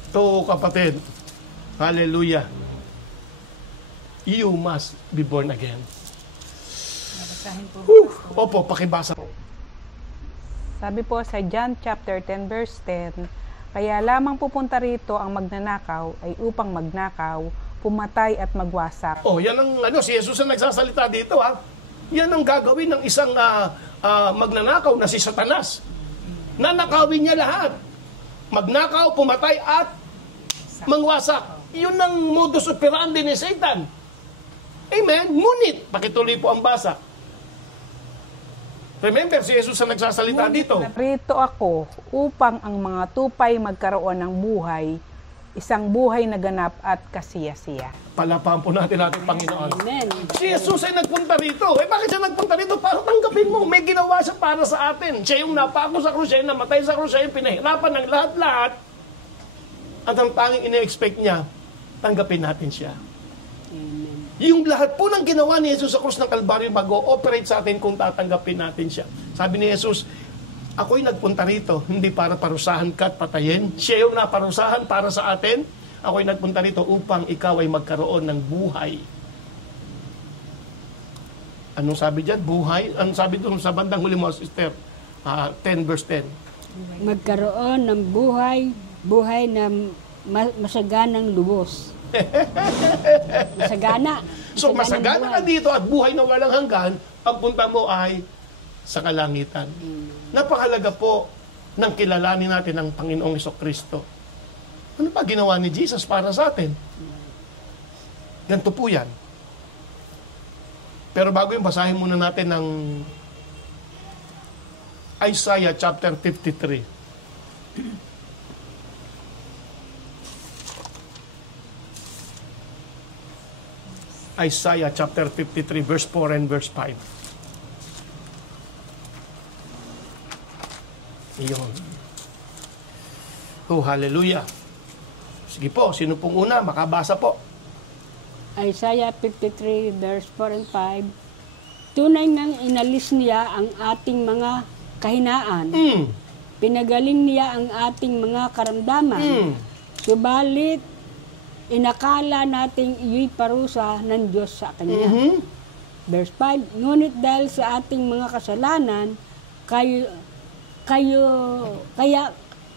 To kapatid, hallelujah. You must be born again. Nabasahin po. Opo, pakibasa po. Sabi po sa John chapter 10 verse 10, kaya lamang pupunta rito ang magnanakaw ay upang magnakaw, pumatay at magwasak. Oh, yan ang si Jesus ang nagsasalita dito Yan ang gagawin ng isang magnanakaw na si Satanas. Nanakawin niya lahat. Magnakaw, pumatay at mangwasak. Yun ang modus operandi ni Satan. Amen? Ngunit, pakituloy po ang basa. Remember, si Jesus ang nagsasalita dito. Rito ako upang ang mga tupay magkaroon ng buhay, isang buhay na ganap at kasiyasiya. Palapahan po natin ating Panginoon. Amen. Si Jesus ay nagpunta rito. Bakit siya nagpunta rito? Para tanggapin mo. May ginawa siya para sa atin. Siya yung napako sa krus, siya yung namatay sa krus, siya yung pinahirapan ng lahat-lahat. At ang tanging ine-expect niya, tanggapin natin siya. Amen. Yung lahat po ng ginawa ni Jesus sa krus ng Kalbaryo mag-ooperate sa atin kung tatanggapin natin siya. Sabi ni Jesus, ako'y nagpunta rito, hindi para parusahan ka at patayin. Siya yung naparusahan para sa atin. Ako'y nagpunta rito upang ikaw ay magkaroon ng buhay. Anong sabi dyan? Buhay? Anong sabi doon sa bandang huli mo, Sister? 10 verse 10. Magkaroon ng buhay na masaganang lubos. Masagana. So masagana ka dito at buhay na walang hanggan, ang punta mo ay sa kalangitan. Napakalaga po ng kilalanin natin ang Panginoong Hesukristo. Ano pa ginawa ni Jesus para sa atin? Ganito po yan. Pero bago yung basahin muna natin ng Isaiah chapter 53. Isaiah chapter 53 verse 4 and verse 5. Iyon. Oh, hallelujah. Sige po, sino pong una? Makabasa po. Isaiah 53 verse 4 and 5. Tunay ngang inalis niya ang ating mga kahinaan. Pinagaling niya ang ating mga karamdaman. Subalit, inakala nating iyo'y parusa ng Diyos sa Kanya. Verse 5, ngunit dahil sa ating mga kasalanan, kaya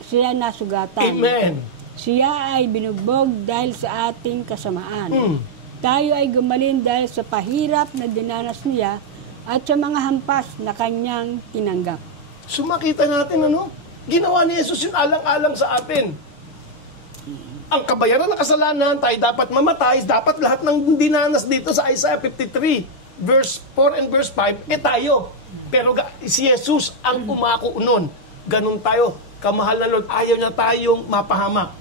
siya nasugatan. Amen. Siya ay binugbog dahil sa ating kasamaan. Tayo ay gumaling dahil sa pahirap na dinanas niya at sa mga hampas na kanyang tinanggap. So makita natin ginawa ni Jesus yung alang-alang sa atin. Ang kabayaran ng kasalanan, tayo dapat mamatay, dapat lahat ng dinanas dito sa Isaiah 53, verse 4 and verse 5, tayo. Pero si Jesus ang umako nun. Ganun tayo, kamahal na Lord, ayaw niya tayong mapahamak.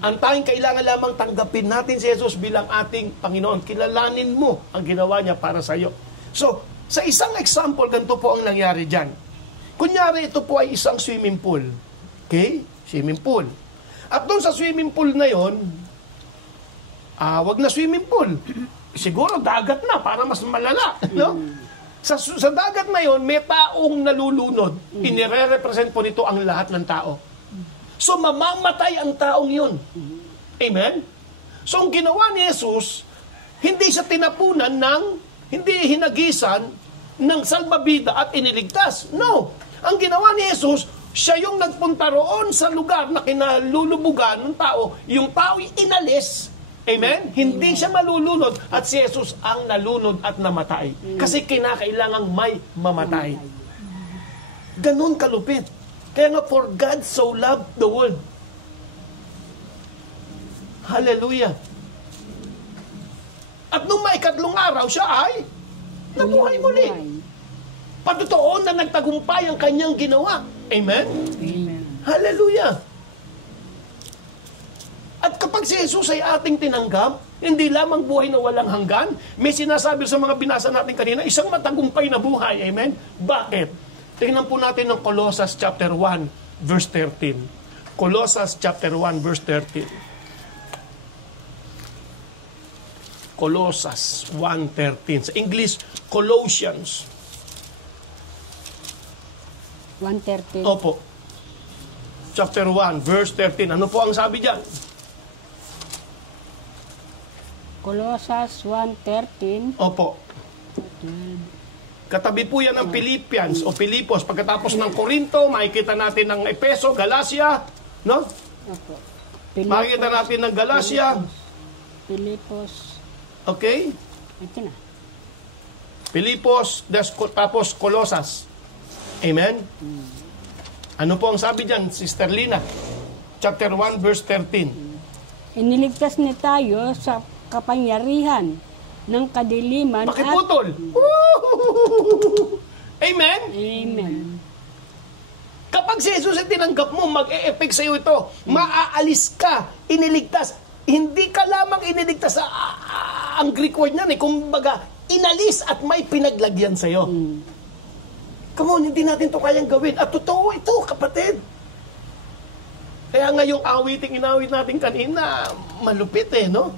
Ang tayong kailangan lamang tanggapin natin si Jesus bilang ating Panginoon. Kilalanin mo ang ginawa niya para sa iyo. So, sa isang example, ganito po ang nangyari dyan. Kunyari, ito po ay isang swimming pool. Okay? Swimming pool. At doon sa swimming pool na yon, wag na swimming pool. Siguro dagat na para mas malala. No? Sa dagat na yon, may taong nalulunod. Inire-represent po nito ang lahat ng tao. So mamamatay ang taong yun. Amen? So ang ginawa ni Jesus, hindi siya tinapunan hindi hinagisan ng salbabida at iniligtas. No. Ang ginawa ni Jesus, siya yung nagpunta roon sa lugar na kinalulubugan ng tao. Yung tao inalis. Amen? Hindi siya malulunod at si Jesus ang nalunod at namatay. Kasi kinakailangang may mamatay. Ganon kalupit. Kaya nga, for God so loved the world. Hallelujah. At nung maikatlong araw, siya ay nabuhay muli. Patotoo na nagtagumpay ang kanyang ginawa. Amen? Amen. Hallelujah. At kapag si Jesus ay ating tinanggap, hindi lamang buhay na walang hanggan, may sinasabi sa mga binasa natin kanina, isang matagumpay na buhay. Amen? Bakit? Tingnan po natin ng Colossus chapter 1, verse 13. Colossus chapter 1, verse 13. Colossus 1:13. Sa English, Colossians. 1:13. Opo. Chapter 1, verse 13. Ano po ang sabi diyan? Colossus 1:13. Opo. Katabi po yan ng Philippians o Pilipos. Pagkatapos ng Korinto, makikita natin ng Epeso, Galacia, no? Opo. Makikita natin ng Galacia. Pilipos. Okay? Ito na. Pilipos, tapos Colossus. Amen? Ano po ang sabi dyan, Sister Lina? Chapter 1, verse 13. Iniligtas ni tayo sa kapangyarihan ng kadiliman Pakiputol! Amen? Amen. Kapag si Jesus ay tinanggap mo, mag-e-effect sa iyo ito. Maaalis ka, iniligtas. Hindi ka lamang iniligtas sa ang Greek word niyan kumbaga, inalis at may pinaglagyan sa iyo. Come on, hindi natin to kayang gawin. At totoo ito, kapatid. Kaya nga yung inawit natin kanina, malupit no?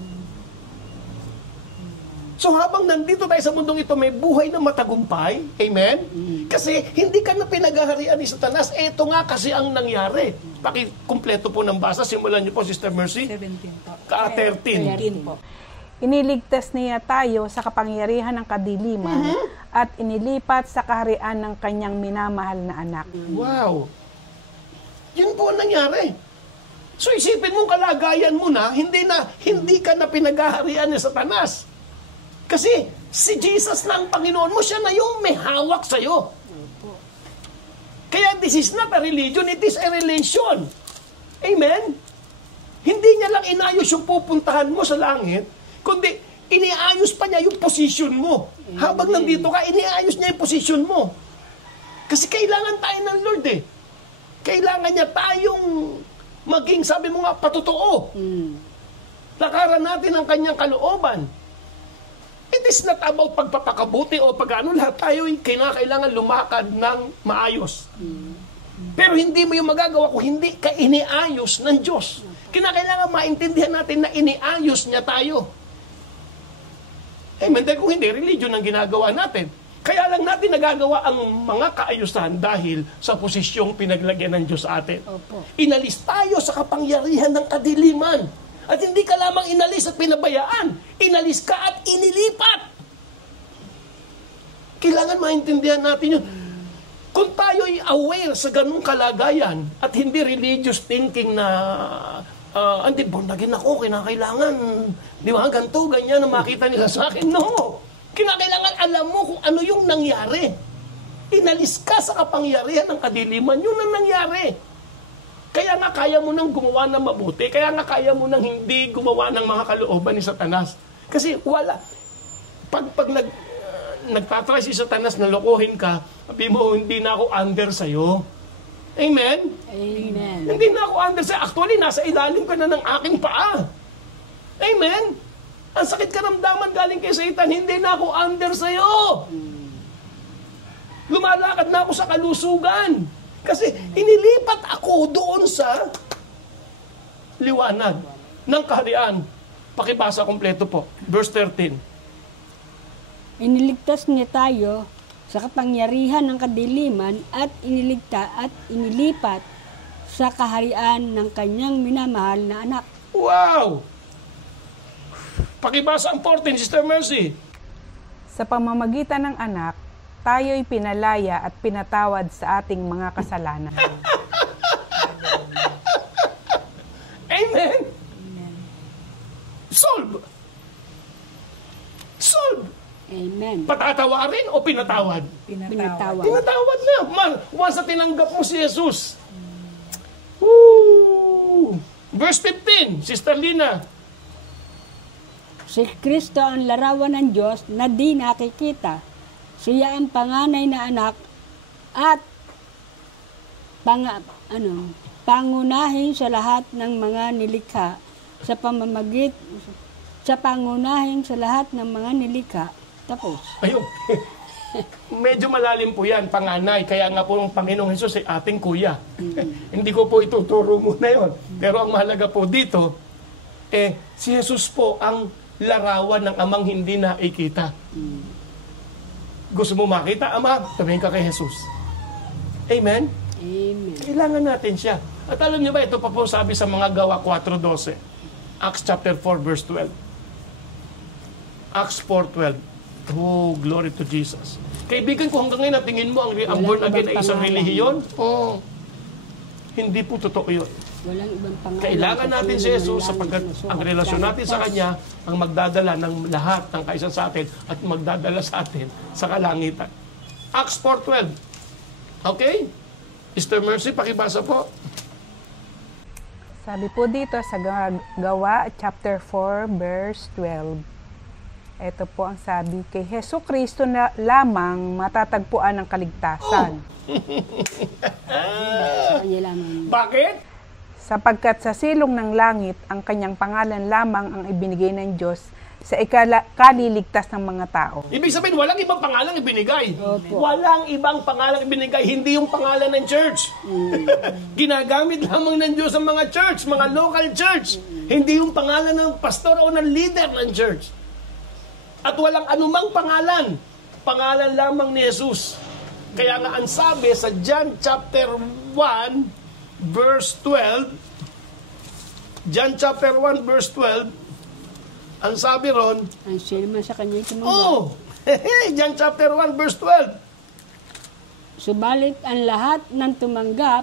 So habang nandito tayo sa mundong ito, may buhay na matagumpay. Amen? Kasi hindi ka na pinaghaharian ni Satanas. Ito nga kasi ang nangyari. Pakikumpleto po ng basa. Simulan niyo po, Sister Mercy. 17 po. 13. 13 po. Iniligtas niya tayo sa kapangyarihan ng kadiliman at inilipat sa kaharian ng kanyang minamahal na anak. Wow! Yun po ang nangyari. So isipin mo kalagayan mo na, hindi ka na pinaghaharian ni Satanas. Kasi si Jesus na ang Panginoon mo, siya na yung may hawak sa'yo. Kaya this is not a religion, it is a relation. Amen? Hindi niya lang inayos yung pupuntahan mo sa langit, kundi iniayos pa niya yung position mo. Habang nandito ka, iniayos niya yung position mo. Kasi kailangan tayo ng Lord Kailangan niya tayong maging, sabi mo nga, patotoo. Lakaran natin ang kanyang kalooban. It is not about pagpapakabuti o pag-ano. Lahat tayo kinakailangan lumakad ng maayos. Pero hindi mo yung magagawa kung hindi ka iniayos ng Diyos. Kinakailangan maintindihan natin na iniayos niya tayo. Amen. Dahil kung hindi, religion ang ginagawa natin. Kaya lang natin nagagawa ang mga kaayusan dahil sa posisyong pinaglagyan ng Diyos sa atin. Opo. Inalis tayo sa kapangyarihan ng kadiliman. At hindi ka lamang inalis at pinabayaan. Inalis ka at inilipat. Kailangan maintindihan natin yun. Kung tayo ay aware sa ganung kalagayan at hindi religious thinking na hindi, born again ako, kinakailangan, di ba, ganito, ganyan na makita nila sa akin. No! Kinakailangan alam mo kung ano yung nangyari. Inalis ka sa kapangyarihan ng kadiliman, yun ang nangyari. Kaya nga kaya mo nang gumawa ng mabuti, kaya nga kaya mo nang hindi gumawa ng mga kalooban ni Satanas. Kasi wala. Pag nagtatry si Satanas na lokohin ka, sabi mo, hindi na ako under sa'yo. Amen? Amen. Hindi na ako under sa'yo. Actually, nasa ilalim ka na ng aking paa. Amen? Ang sakit karamdaman galing kay Satan, hindi na ako under sa'yo. Lumalakad na ako sa kalusugan. Kasi inilipat ako doon sa liwanag ng kaharian. Pakibasa kompleto po. Verse 13. Iniligtas niya tayo sa kapangyarihan ng kadiliman at inilipat sa kaharian ng kanyang minamahal na anak. Wow! Pakibasa ang 14, Sister Mercy. Sa pamamagitan ng anak, tayo'y pinalaya at pinatawad sa ating mga kasalanan. Amen? Solve! Solve! Amen. Patatawarin o pinatawad? Pinatawad. Pinatawad na. Once na tinanggap mo si Jesus. Woo! Verse 15, Sister Lina. Si Kristo ang larawan ng Diyos na di nakikita. Siya ang panganay na anak at pangunahin sa lahat ng mga nilikha sa pangunahin sa lahat ng mga nilikha. Tapos. Ayun. Medyo malalim po yan, panganay. Kaya nga po ang Panginoong Hesus ay ating kuya. Hindi ko po ituturo muna yon. Pero ang mahalaga po dito, si Jesus po ang larawan ng amang hindi nakikita. Gusto mo makita, Ama? Tumingin ka kay Jesus. Amen? Amen. Kailangan natin siya. At alam niyo ba, ito pa po sabi sa mga Gawa 4:12. Acts chapter 4 verse 12. Acts 4:12. Oh, glory to Jesus. Kaibigan ko, hanggang ngayon natingin mo ang born again ay isang relihiyon? Oh, hindi po totoo yun. Walang ibang pangalan. Kailangan natin si Jesus sapagkat ang relasyon natin sa Kanya ang magdadala ng lahat ng kaisa sa atin at magdadala sa atin sa kalangitan. Acts 4:12. Okay? Sister Mercy, pakibasa po. Sabi po dito sa Gawa chapter 4 verse 12. Ito po ang sabi, kay Hesus Kristo na lamang matatagpuan ang kaligtasan. Sa kanya lamang. Bakit? Sapagkat sa silong ng langit, ang kanyang pangalan lamang ang ibinigay ng Diyos sa ikaliligtas ng mga tao. Ibig sabihin, walang ibang pangalang ibinigay. Opo. Walang ibang pangalang ibinigay, hindi yung pangalan ng church. Ginagamit lamang ng Diyos ang mga church, mga local church. Hindi yung pangalan ng pastor o ng leader ng church. At walang anumang pangalan. Pangalan lamang ni Jesus. Kaya nga ang sabi sa John chapter 1 verse 12, John chapter 1 verse 12, ang sabi ron, Ang sino man sa kanya tumanggap. oh, John chapter 1 verse 12, Subalit ang lahat ng tumanggap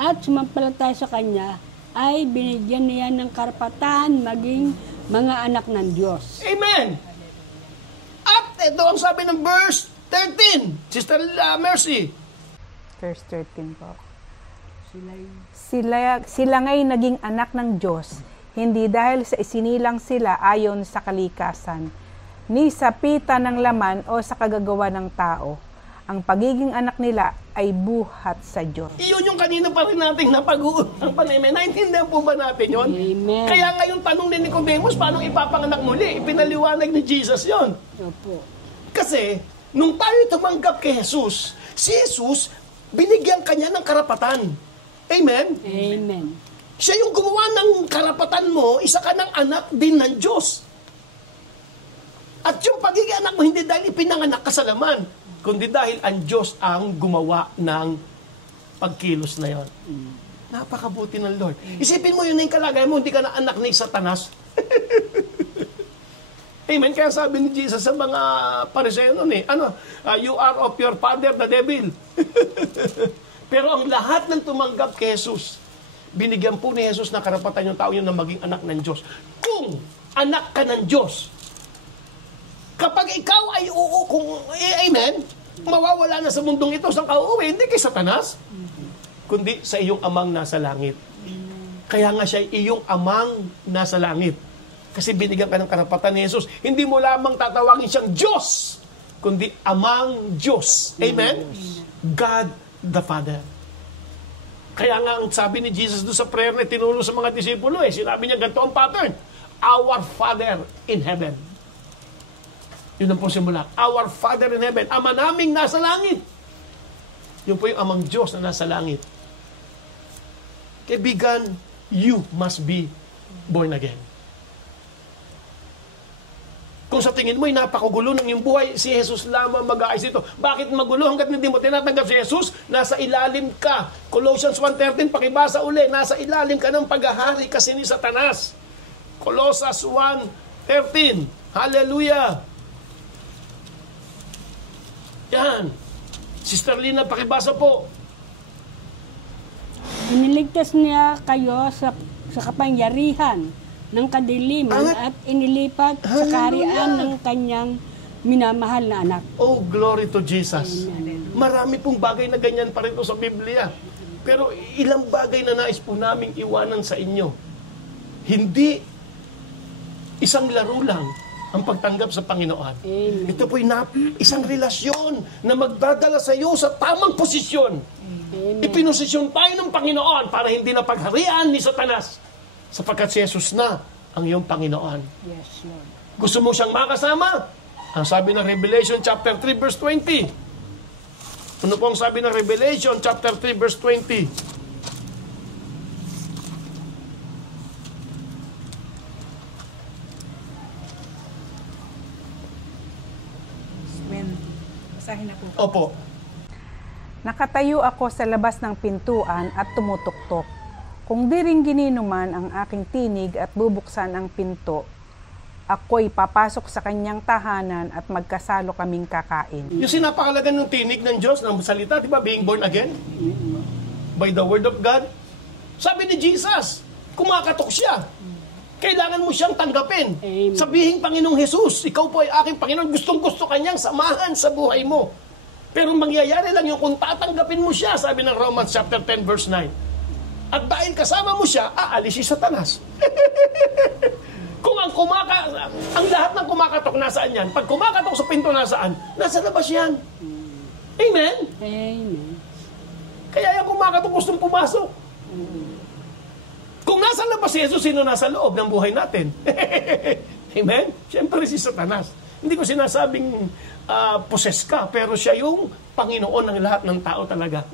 at sumampalataya sa kanya ay binigyan niya ng karapatan maging mga anak ng Diyos. Amen. At ito ang sabi ng verse 13, Sister Mercy. Verse 13 po. Sila'y Sila nga'y naging anak ng Diyos, hindi dahil sa isinilang sila ayon sa kalikasan, ni sa pita ng laman o sa kagagawa ng tao. Ang pagiging anak nila ay buhat sa Diyos. Iyon yung kanina pa rin nating napag-uusapan. Naintindihan po ba natin yun? Amen. Kaya nga yung tanong ni Nicodemus, paano ipapanganak muli? Ipinaliwanag ni Jesus yon. Opo. Kasi, nung tayo tumanggap kay Jesus, si Jesus, binigyan kanya ng karapatan. Amen? Amen. Siya yung gumawa ng karapatan mo, isa ka ng anak din ng Diyos. At yung pagiging anak mo, hindi dahil ipinanganak ka sa laman, kundi dahil ang Diyos ang gumawa ng pagkilos na yon. Napakabuti ng Lord. Isipin mo yun na yung kalagayan mo, hindi ka na anak ni Satanas. Amen. Kaya sabi ni Jesus sa mga Pariseo nun you are of your father, the devil. Pero ang lahat ng tumanggap kay Jesus, binigyan po ni Jesus na karapatan yung tao yun na maging anak ng Diyos. Kung anak ka ng Diyos, kapag ikaw ay amen, mawawala na sa mundong ito. Saan ka uuwi? Hindi kay Satanas, kundi sa iyong amang nasa langit. Kaya nga siya iyong amang nasa langit. Kasi binigyan ka ng karapatan ni Jesus. Hindi mo lamang tatawagin siyang Diyos, kundi amang Diyos. Amen? God the Father. Kaya nga ang sabi ni Jesus doon sa prayer na tinuro sa mga disipulo, sinabi niya ganito ang pattern, Our Father in Heaven. Yun ang po simula. Our Father in Heaven. Ama naming nasa langit. Yun po yung amang Diyos na nasa langit. Kaibigan, you must be born again. Kung sa tingin mo ay napakagulo ng iyong buhay, si Jesus lamang mag-aayos ito. Bakit magulo hanggat hindi mo tinatanggap si Jesus? Nasa ilalim ka. Colossians 1:13, pakibasa uli. Nasa ilalim ka ng paghahari kasi ni Satanas. Colossians 1:13. Hallelujah! Yan. Sister Lina, pakibasa po. Iniligtas niya kayo sa kapangyarihan ng kadiliman at inilipat sa kaharian ng kanyang minamahal na anak. Oh, glory to Jesus. Marami pong bagay na ganyan pa rin sa Biblia. Pero ilang bagay na nais po naming iwanan sa inyo. Hindi isang laro lang ang pagtanggap sa Panginoon. Amen. Ito po'y isang relasyon na magdadala sa iyo sa tamang posisyon. Amen. Ipinosisyon tayo ng Panginoon para hindi na pagharian ni Satanas sapagkat si Jesus na ang iyong Panginoon. Yes, Lord. Gusto mo siyang makasama? Ang sabi ng Revelation chapter 3 verse 20. Ano po ang sabi ng Revelation chapter 3 verse 20? When, basahin na po. Opo. Nakatayo ako sa labas ng pintuan at tumutuktok. Kung di rin gininuman ang aking tinig at bubuksan ang pinto, ako'y papasok sa kanyang tahanan at magkasalo kaming kakain. Yung sinapakalagan ng tinig ng Diyos, ng salita, di ba, being born again? By the word of God. Sabi ni Jesus, kumakatok siya. Kailangan mo siyang tanggapin. Amen. Sabihin, Panginoong Jesus, ikaw po ay aking Panginoon, gustong-gusto kanyang samahan sa buhay mo. Pero mangyayari lang yung kung tatanggapin mo siya, sabi ng Romans chapter 10 verse 9. At dahil kasama mo siya, aalis si Satanas. Kung ang lahat ng kumakatok nasaan yan? Pag kumakatok sa pinto nasaan? Nasa labas yan. Amen? Amen. Kaya yung kumakatok gustong pumasok. Kung nasa labas si Jesus, sino nasa loob ng buhay natin? Amen? Siyempre si Satanas. Hindi ko sinasabing poses ka, pero siya yung Panginoon ng lahat ng tao talaga.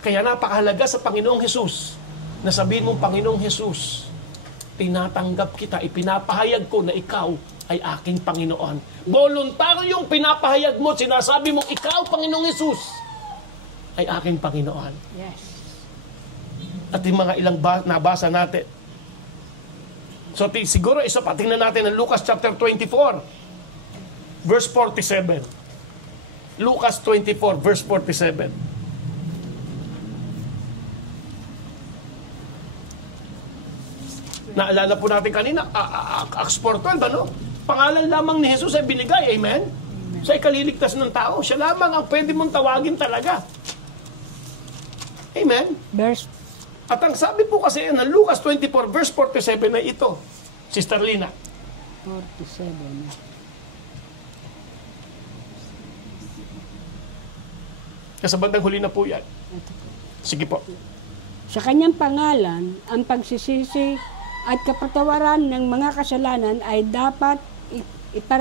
Kaya napakahalaga sa Panginoong Jesus na sabihin mong, Panginoong Jesus, tinatanggap kita, ipinapahayag ko na ikaw ay aking Panginoon. Voluntaryo yung pinapahayag mo, sinasabi mong ikaw, Panginoong Jesus, ay aking Panginoon. Yes. At yung mga ilang nabasa natin. So siguro isa pa, tingnan natin ang Lucas chapter 24, verse 47. Lucas 24, verse 47. Naalala po natin kanina, Acts 4:12, ano? Pangalan lamang ni Jesus ay binigay, amen? Sa ikaliligtas ng tao, siya lamang ang pwede mong tawagin talaga. Amen? Verse At ang sabi po kasi ng Lucas 24, verse 47 ay ito, Sister Lina. 47. Sa bandang huli na po yan. Sige po. Sa kanyang pangalan, ang pagsisisi at kapatawaran ng mga kasalanan ay dapat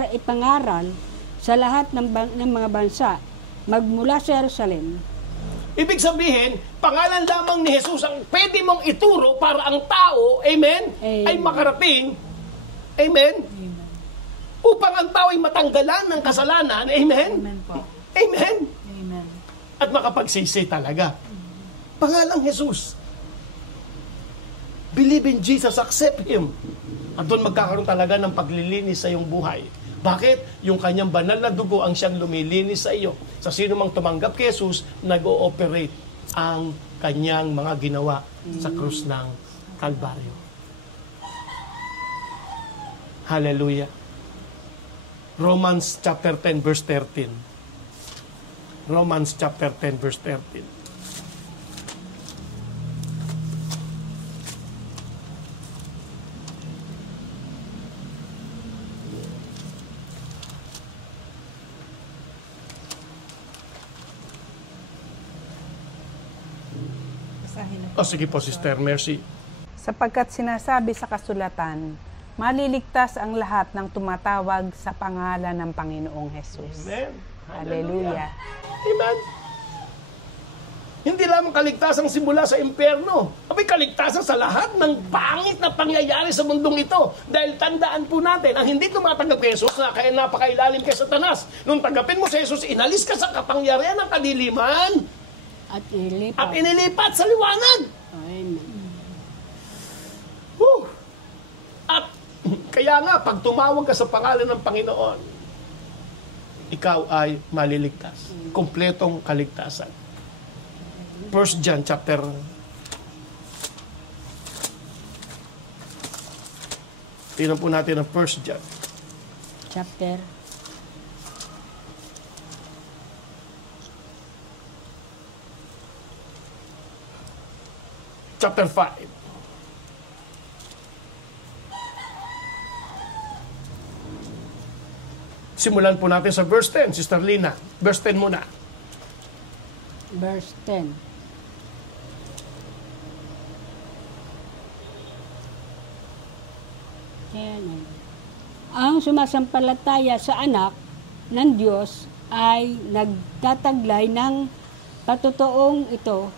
ipangaral sa lahat ng mga bansa, magmula sa Jerusalem. Ibig sabihin, pangalan lamang ni Jesus ang pwede mong ituro para ang tao, amen, Amen. ay makarating, amen, upang ang tao ay matanggalan ng kasalanan, amen, Amen po. amen, Amen. at makapagsisi talaga. Pangalang Jesus. Believe in Jesus, accept Him. At doon magkakaroon talaga ng paglilinis sa iyong buhay. Bakit? Yung kanyang banal na dugo ang siyang lumilinis sa iyo. Sa sino mang tumanggap kay Jesus, nag-ooperate ang kanyang mga ginawa sa krus ng Kalbaryo. Hallelujah. Romans chapter 10 verse 13. Romans chapter 10 verse 13. Basahin na po. O sige po, Sister Mercy. Sapagkat sinasabi sa kasulatan, maliligtas ang lahat ng tumatawag sa pangalan ng Panginoong Jesus. Amen. Hallelujah. Amen. Hindi lamang kaligtasan simula sa impyerno. Abay, kaligtasan sa lahat ng pangit na pangyayari sa mundong ito. Dahil tandaan po natin, ang hindi tumatanggap kay Jesus na kaya napakailalim kay Satanas. Nung tanggapin mo si Jesus, inalis ka sa kapangyarihan ng kadiliman At ilipat. at inilipat sa liwanag. Amen. Woo! At kaya nga, pag tumawag ka sa pangalan ng Panginoon, ikaw ay maliligtas. Kompletong kaligtasan. 1 John chapter tingnan po natin ang 1 John Chapter chapter 5. Simulan po natin sa verse 10, Sister Lina. Verse 10 muna. Verse 10. Ang sumasampalataya sa anak ng Diyos ay nagtataglay ng patutuong ito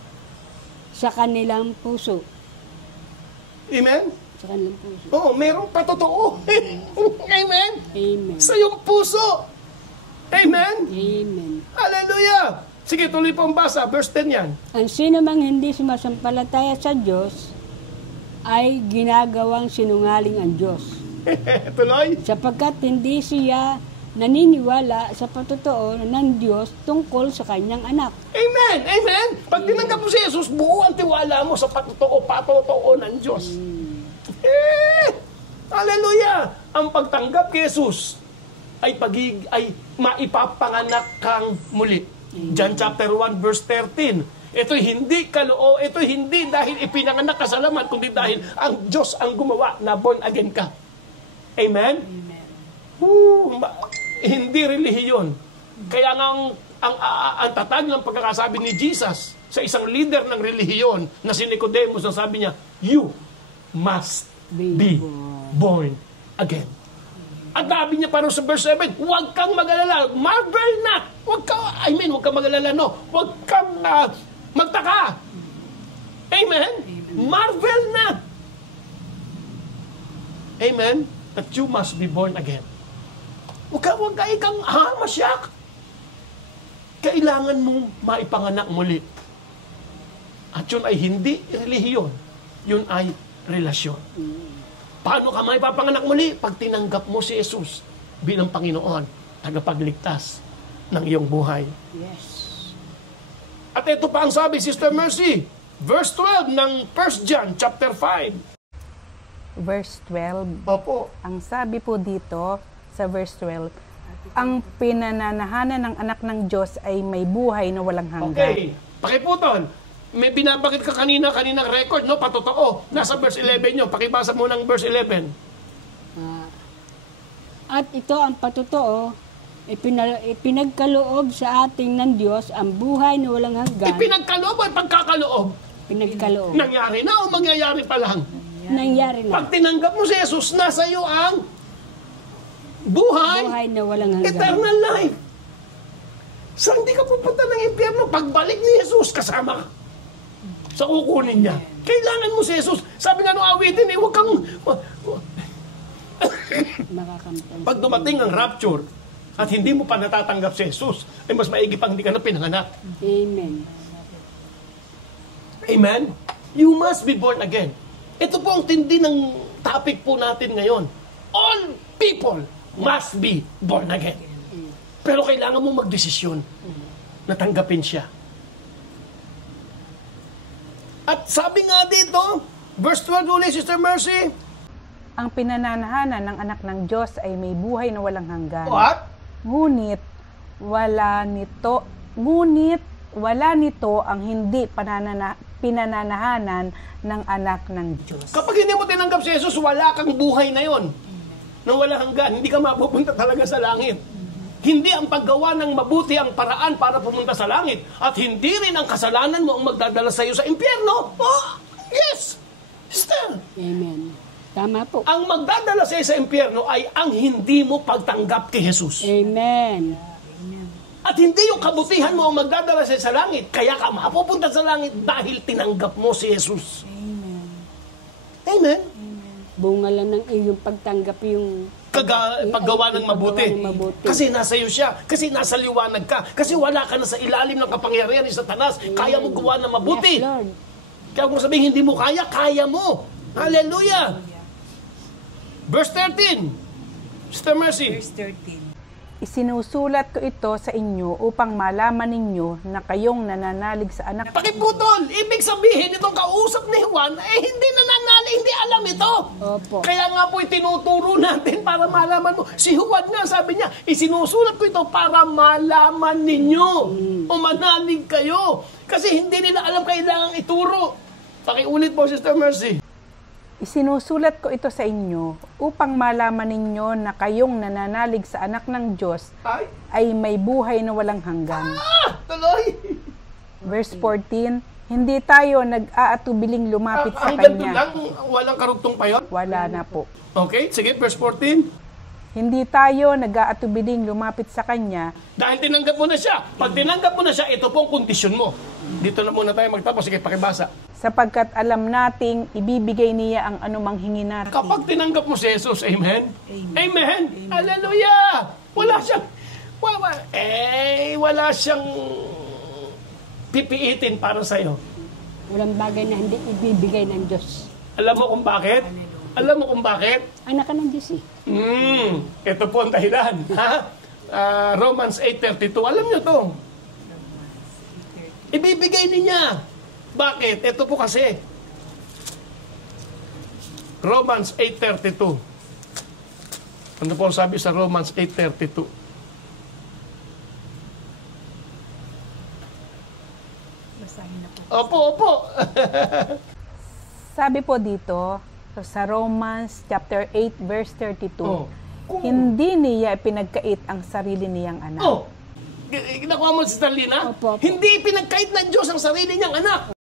sa kanilang puso. Amen? Sa kanilang puso. Oo, merong patotoo. Amen? Amen. Sa iyong puso. Amen? Amen. Hallelujah! Sige, tuloy po ang basa. Verse 10 yan. Ang sino mang hindi sumasampalataya sa Diyos ay ginagawang sinungaling ang Diyos. Tuloy. Sapagkat hindi siya naniniwala sa patutuo ng Diyos tungkol sa kanyang anak. Amen! Amen! Pag tinanggap mo si Jesus, buo ang tiwala mo sa patotoo ng Diyos. Hallelujah! Ang pagtanggap kay Jesus ay maipapanganak kang muli. John chapter 1 verse 13. Ito hindi kaloo, ito hindi dahil ipinanganak ka sa laman, kundi dahil ang Diyos ang gumawa na born again ka. Amen? Hindi relihiyon. Kaya nga ang tatag ng pagkakasabi ni Jesus sa isang leader ng relihiyon na si Nicodemus, ang sabi niya, you must be born again. At sabi niya parang sa verse 7, huwag kang mag-alala, marvel not. Huwag kang mag-alala, no. Huwag kang magtaka. Amen? Marvel not. Amen? That you must be born again. Huwag ka ikang masyak. Kailangan mong maipanganak muli. At yun ay hindi relihiyon. Yun ay relasyon. Paano ka maipapanganak muli? Pag tinanggap mo si Jesus bilang Panginoon, tagapagligtas ng iyong buhay. Yes. At ito pa ang sabi, Sister Mercy, verse 12 ng 1 John chapter 5. Verse 12. Opo. Ang sabi po dito sa verse 12, ang pinananahanan ng anak ng Diyos ay may buhay na walang hanggan. Okay. Pakiputol. May binabakit ka kaninang record, no? Patotoo. Nasa verse 11 nyo. Pakibasa mo ng verse 11. At ito ang patutuo, ipinagkaloob sa ating ng Diyos ang buhay na walang hanggan. Ipinagkaloob o pagkakaloob? Pinagkaloob. Nangyari na o mangyayari pa lang? Nangyari na. Pag tinanggap mo si Jesus, nasa iyo ang buhay na walang hanggan. eternal life. So, hindi ka pupunta ng impyerno. Pagbalik ni Jesus, kasama ka sa kukunin niya. Kailangan mo si Jesus. Sabi nga nung awitin, huwag kang... Makakamtan. Pag dumating ang rapture at hindi mo pa natatanggap si Jesus, ay mas maigi pang hindi ka na pinanganak. Amen. Amen? You must be born again. Ito po ang tindi ng topic po natin ngayon. All people must be born again. Pero kailangan mo magdesisyon na tanggapin siya. At sabi nga dito, verse 12 ulit, Sister Mercy. Ang pinananahanan ng anak ng Diyos ay may buhay na walang hanggan. What? Ngunit wala nito ang hindi pinananahanan ng anak ng Diyos. Kapag hindi mo tinanggap si Jesus, wala kang buhay na yon. Nang wala hanggan, hindi ka mapupunta talaga sa langit. Hindi ang paggawa ng mabuti ang paraan para pumunta sa langit. At hindi rin ang kasalanan mo ang magdadala sa iyo sa impyerno. Oh, yes! Sister. Amen. Tama po. Ang magdadala sa iyo sa impyerno ay ang hindi mo pagtanggap kay Jesus. Amen. At hindi yung kabutihan mo ang magdadala sa iyo sa langit. Kaya ka mapupunta sa langit dahil tinanggap mo si Jesus. Amen. Amen? Bunga lang ng iyong pagtanggap yung Paggawa ng mabuti. Kasi nasa iyo siya. Kasi nasa liwanag ka. Kasi wala ka na sa ilalim ng kapangyarihan ni Satanas. Kaya mo gawa ng mabuti. Yes, Lord. Kaya kung sabihin hindi mo kaya, kaya mo. Hallelujah! Verse 13. Sister Mercy. Verse 13. Isinusulat ko ito sa inyo upang malaman ninyo na kayong nananalig sa anak. Pakiputol! Ibig sabihin, itong kausap ni Juan, hindi nananalig, hindi alam ito. Opo. Kaya nga po itinuturo natin para malaman mo. Si Juan nga, sabi niya, isinusulat ko ito para malaman ninyo. O manalig kayo. Kasi hindi nila alam kailangang ituro. Pakiulit po, Sister Mercy. Isinusulat ko ito sa inyo upang malaman ninyo na kayong nananalig sa anak ng Diyos ay may buhay na walang hanggan. Tuloy! Verse 14, hindi tayo nag-aatubiling lumapit sa Hanggang doon Kanya. lang, walang karugtong pa yun? Wala na po. Okay, sige, verse 14. Hindi tayo nag-aatubiling lumapit sa Kanya. Dahil tinanggap mo na siya. Pag tinanggap mo na siya, ito po ang kondisyon mo. Dito na muna tayo magtapos. Sige, pakibasa. Sapagkat alam nating ibibigay niya ang anumang hingi natin. Kapag tinanggap mo si Jesus, amen? Amen! Hallelujah! Wala siyang pipiitin para sa'yo. Walang bagay na hindi ibibigay ng Diyos. Alam mo kung bakit? Alam mo kung bakit? Anak ka ng Diyos eh. Ito po ang dahilan. Ha? Romans 8:32. Alam nyo to. Ibibigay niya. Bakit? Ito po kasi. Romans 8:32. Ano po ang sabi sa Romans 8:32? Basahin na po. Opo. Sabi po dito, sa Romans chapter 8 verse 32, Oh. hindi niya pinagkait ang sarili niyang anak. Oh. Nakuha mo si Starlina? Opo. Hindi pinagkait ng Diyos ang sarili niyang anak.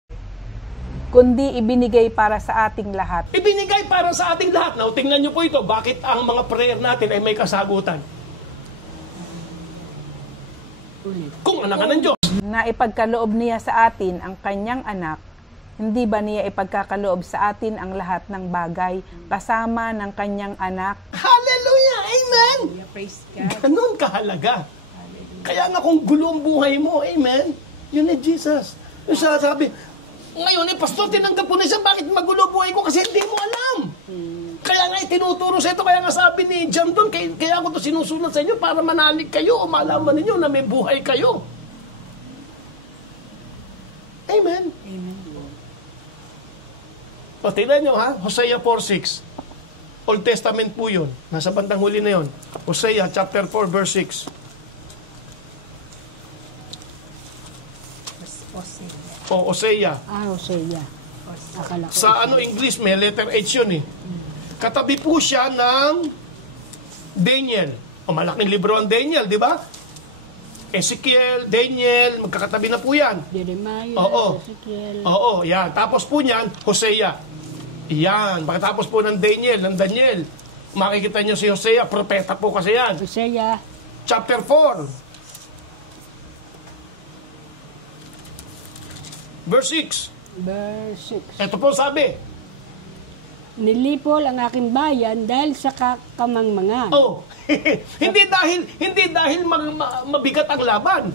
Kundi ibinigay para sa ating lahat. Ibinigay para sa ating lahat. Now, tingnan niyo po ito. Bakit ang mga prayer natin ay may kasagutan? Kung anak ka ng Diyos. Na ipagkaloob niya sa atin ang kanyang anak, hindi ba niya ipagkakaloob sa atin ang lahat ng bagay kasama ng kanyang anak? Hallelujah! Amen! Yeah, praise God. Ganun kahalaga. Kaya nga kung gulo ang buhay mo, amen, you need Jesus. Yung sabi, ngayon, pastor, tinanggap ko na siya, bakit magulo buhay ko? Kasi hindi mo alam. Kaya nga itinuturo sa ito, kaya nga sabi ni John doon, kaya ako ito sinusunod sa inyo para manalig kayo o malaman ninyo na may buhay kayo. Amen. Amen. O, tingnan nyo ha, Hosea 4:6. Old Testament po yun. Nasa bandang huli na yun. Hosea chapter 4 verse 6. O, Hosea. Hosea. Akala ko. Sa English, may letter H yun eh. Katabi po siya ng Daniel. O, malaking libro ang Daniel, di ba? Ezekiel, Daniel, magkakatabi na po yan. Jeremiah, Oo. Ezekiel. Oo, yan. Tapos po niyan, Hosea. Yan. Pagkatapos po ng Daniel, makikita niyo si Hosea, propeta po kasi yan. Hosea. Chapter 4. Verse 6. Verse 6. Ito po sabi. Nilipol ang aking bayan dahil sa kamangmangan. Oh, hindi dahil mabigat ang laban.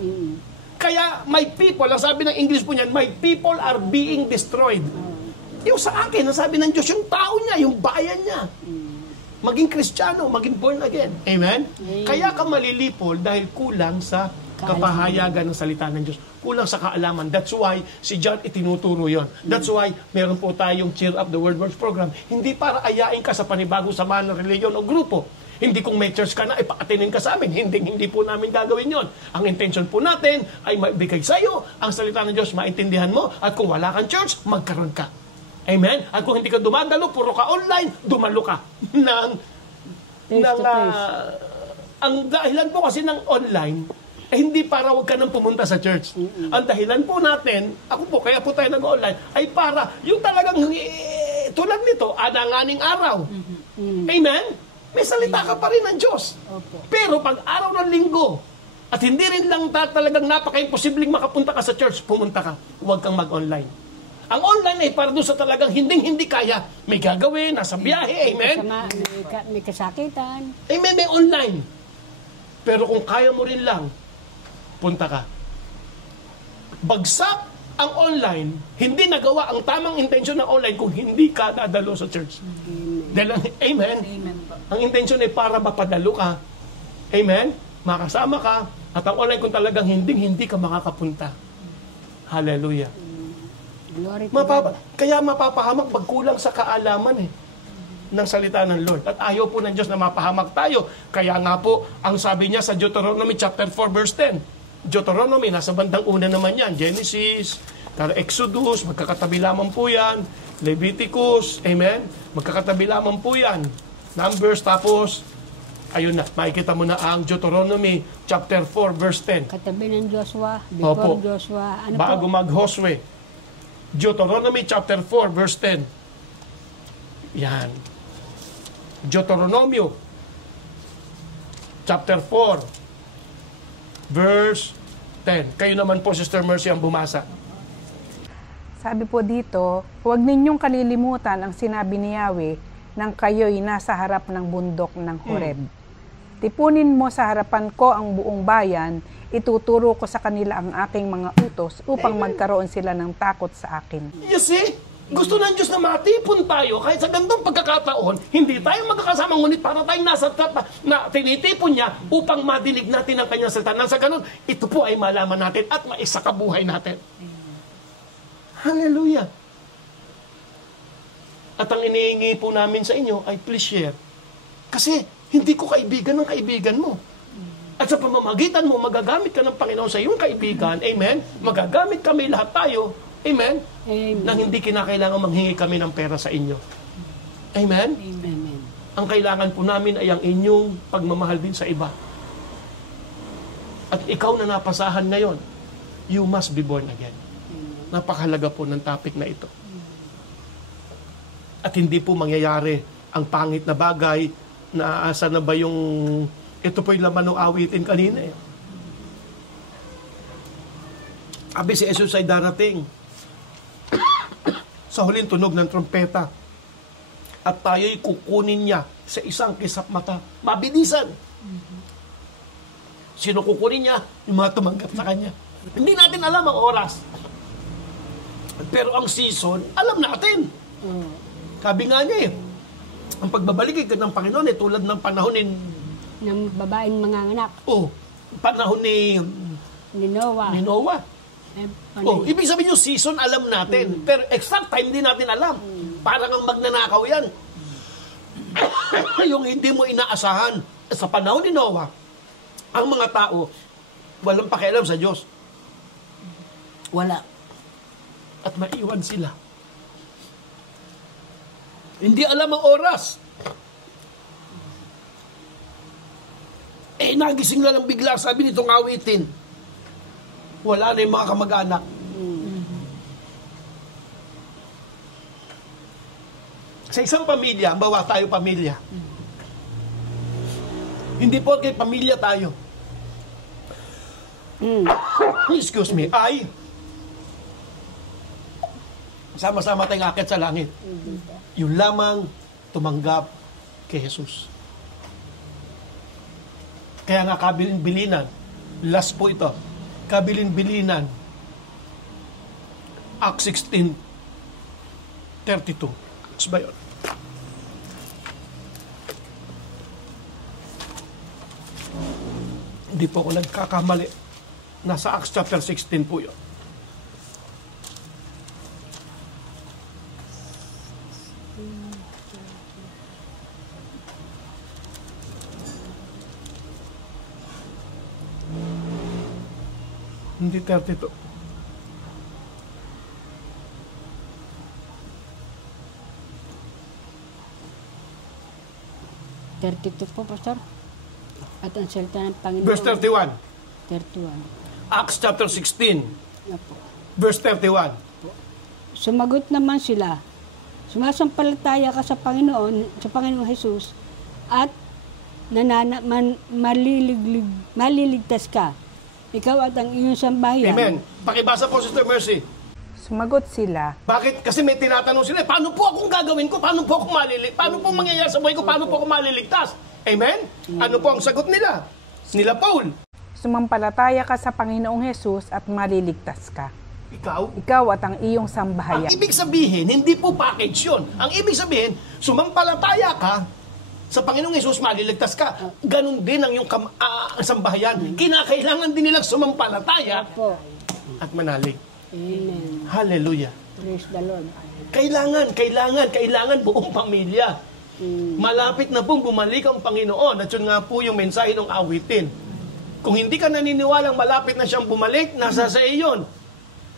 Kaya my people, ang sabi ng English po niyan, my people are being destroyed. Yung sa akin, ang sabi ng Diyos, yung tao niya, yung bayan niya. Maging Kristiyano, maging born again. Amen? Kaya ka malilipol dahil kulang sa kapahayagan ng salita ng Diyos. Kulang sa kaalaman. That's why si John itinuturo yon. That's why meron po tayong Cheer Up the Word Works program. Hindi para ayain ka sa panibagong samahan ng reliyon o grupo. Hindi kung may church ka na, ipaatinin ka sa amin. Hindi po namin gagawin yon. Ang intention po natin ay maibigay sa iyo ang salita ng Diyos, maintindihan mo, at kung wala kang church, magkaroon ka. Amen? At kung hindi ka dumadalo, puro ka online, dumalo ka. Ang dahilan po kasi ng online, hindi para wag ka nang pumunta sa church. Ang dahilan po natin, kaya po tayo nag-online, ay para yung talagang tulad nito, adanganing araw. Amen? May salita ka pa rin ng Diyos. Pero pag araw ng linggo, at hindi rin lang talagang napaka-imposibleng makapunta ka sa church, pumunta ka. Huwag kang mag-online. Ang online ay para doon sa talagang hindi kaya. May gagawin, nasa biyahe, amen? May kasakitan. Amen, may online. Pero kung kaya mo rin lang, punta ka. Bagsak ang online, hindi nagawa ang tamang intensyon ng online kung hindi ka dadalo sa church. Amen? Ang intensyon ay para mapadalo ka. Amen? Makasama ka. At ang online kung talagang hindi ka makakapunta. Hallelujah. Glory to God. Kaya mapapahamak pag kulang sa kaalaman ng salita ng Lord. At ayaw po ng Diyos na mapahamak tayo. Kaya nga po, ang sabi niya sa Deuteronomy chapter 4 verse 10, Deuteronomy, nasa bandang una naman yan. Genesis, Exodus, magkakatabi lamang po yan. Leviticus, amen? Magkakatabi lamang po yan. Numbers, tapos, ayun na, makikita mo na ang Deuteronomy chapter 4, verse 10. Katabi ng Joshua, before Opo. Joshua. Ano Bago po? mag-Josue. Deuteronomy chapter 4, verse 10. Yan. Deuteronomio chapter 4, verse 10. Kayo naman po, Sister Mercy, ang bumasa. Sabi po dito, huwag ninyong kalilimutan ang sinabi ni Yahweh nang kayo'y nasa harap ng bundok ng Horeb. Tipunin mo sa harapan ko ang buong bayan, ituturo ko sa kanila ang aking mga utos upang magkaroon sila ng takot sa akin. You see? Gusto ng Diyos na matipon tayo kahit sa gandong pagkakataon, hindi tayo magkakasama, ngunit para tayong nasa na tinitipon niya upang madinig natin ang kanyang salita. Nang sa ganun, ito po ay malaman natin at maisakabuhay natin. Hallelujah! At ang inihingi po namin sa inyo ay please share. Kasi hindi ko kaibigan ng kaibigan mo. At sa pamamagitan mo, magagamit ka ng Panginoon sa iyong kaibigan. Amen? Magagamit kami lahat tayo. Amen? Amen. Nang hindi kinakailangan manghingi kami ng pera sa inyo. Amen? Amen. Ang kailangan po namin ay ang inyong pagmamahal din sa iba. At ikaw na napasahan ngayon, you must be born again. Napakahalaga po ng topic na ito. At hindi po mangyayari ang pangit na bagay na asa na ba yung ito po yung laman ng awitin kanina eh. Abi si Jesus ay darating sa huling tunog ng trompeta at tayo'y kukunin niya sa isang kisap mata. Mabilisan. Sino kukunin niya? Yung mga tumanggap sa kanya. Hindi natin alam ang oras. Pero ang season, alam natin. Sabi nga niya ang pagbabalik ng Panginoon ay tulad ng panahon Ng babaeng manganganak. Panahon ni Ni Noah. Noah. Ibig sabihin yung season, alam natin. Pero exact time, hindi natin alam. Parang ang magnanakaw yan. Yung hindi mo inaasahan. Sa panahon ni Noah, ang mga tao, walang pakialam sa Diyos. Wala. At maiwan sila. Hindi alam ang oras. Nagising na lang bigla, sabi nitong awitin. Wala na yung mga kamag-anak. Sa isang pamilya, bawa tayo pamilya. Hindi po kay pamilya tayo. Excuse me, ay sama-sama tayong akit sa langit. Yung lamang tumanggap kay Jesus. Kaya nga kabilin-bilinan, last po ito, kabilin-bilinan, Acts 16:32. Acts ba yun? Hindi po ako nagkakamali. Nasa Acts chapter 16 po yun. Hindi 32. Po, Pastor. At ang salita ng Panginoon. Verse 31. 31. Acts chapter 16. Opo. Verse 31. Sumagot naman sila, sumasampalataya ka sa Panginoong Jesus, at maliligtas ka. Ikaw at ang iyong sambahayan. Amen. Pakibasa po, Sister Mercy. Sumagot sila, Bakit? Kasi may tinatanong sila, paano po akong gagawin ko? Paano po ako Paano po mangyayari sa buhay ko? Paano po ako maliligtas? Amen? Ano po ang sagot nila? Nila Paul. sumampalataya ka sa Panginoong Jesus at maliligtas ka. Ikaw? Ikaw at ang iyong Ang sambahayan. ibig sabihin, hindi po package yun. Ang ibig sabihin, sumampalataya ka sa Panginoong Hesus, maliligtas ka. Ganon din ang iyong sambahayan. Kinakailangan din nilang sumampalataya Opo. at manalig. Amen. Hallelujah. Praise the Lord. Kailangan buong pamilya. Malapit na pong bumalik ang Panginoon. At yun nga po yung mensahe ng awitin. Kung hindi ka naniniwalang malapit na siyang bumalik, nasa sa iyo yun.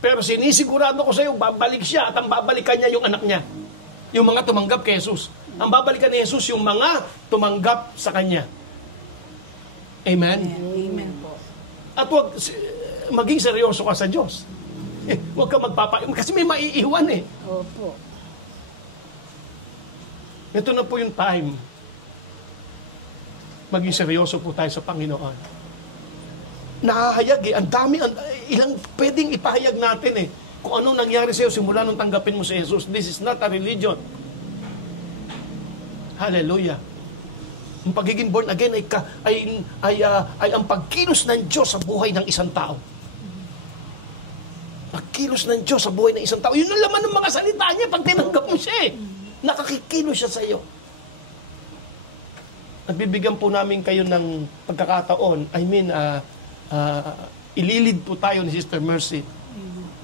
Pero sinisigurado ko sa iyo, babalik siya at ang babalikan niya yung anak niya. Yung mga tumanggap kay Jesus. Ang babalikan ni Jesus yung mga tumanggap sa Kanya. Amen? Amen po. At huwag maging seryoso ka sa Diyos. Huwag ka kasi may maiiwan eh. Opo. Ito na po yung time. Maging seryoso po tayo sa Panginoon. Nakahayag eh. Ang dami, ilang pwedeng ipahayag natin eh. Kung anong nangyari sa iyo simula nung tanggapin mo si Jesus. This is not a religion. Hallelujah. Ang pagiging born again ay ang pagkilos ng Diyos sa buhay ng isang tao. Pagkilos ng Diyos sa buhay ng isang tao. Yun ang laman ng mga salita niya pag tinanggap mo siya eh. Nakakikilos siya sa iyo. At bibigyan po namin kayo ng pagkakataon. Ililid po tayo ni Sister Mercy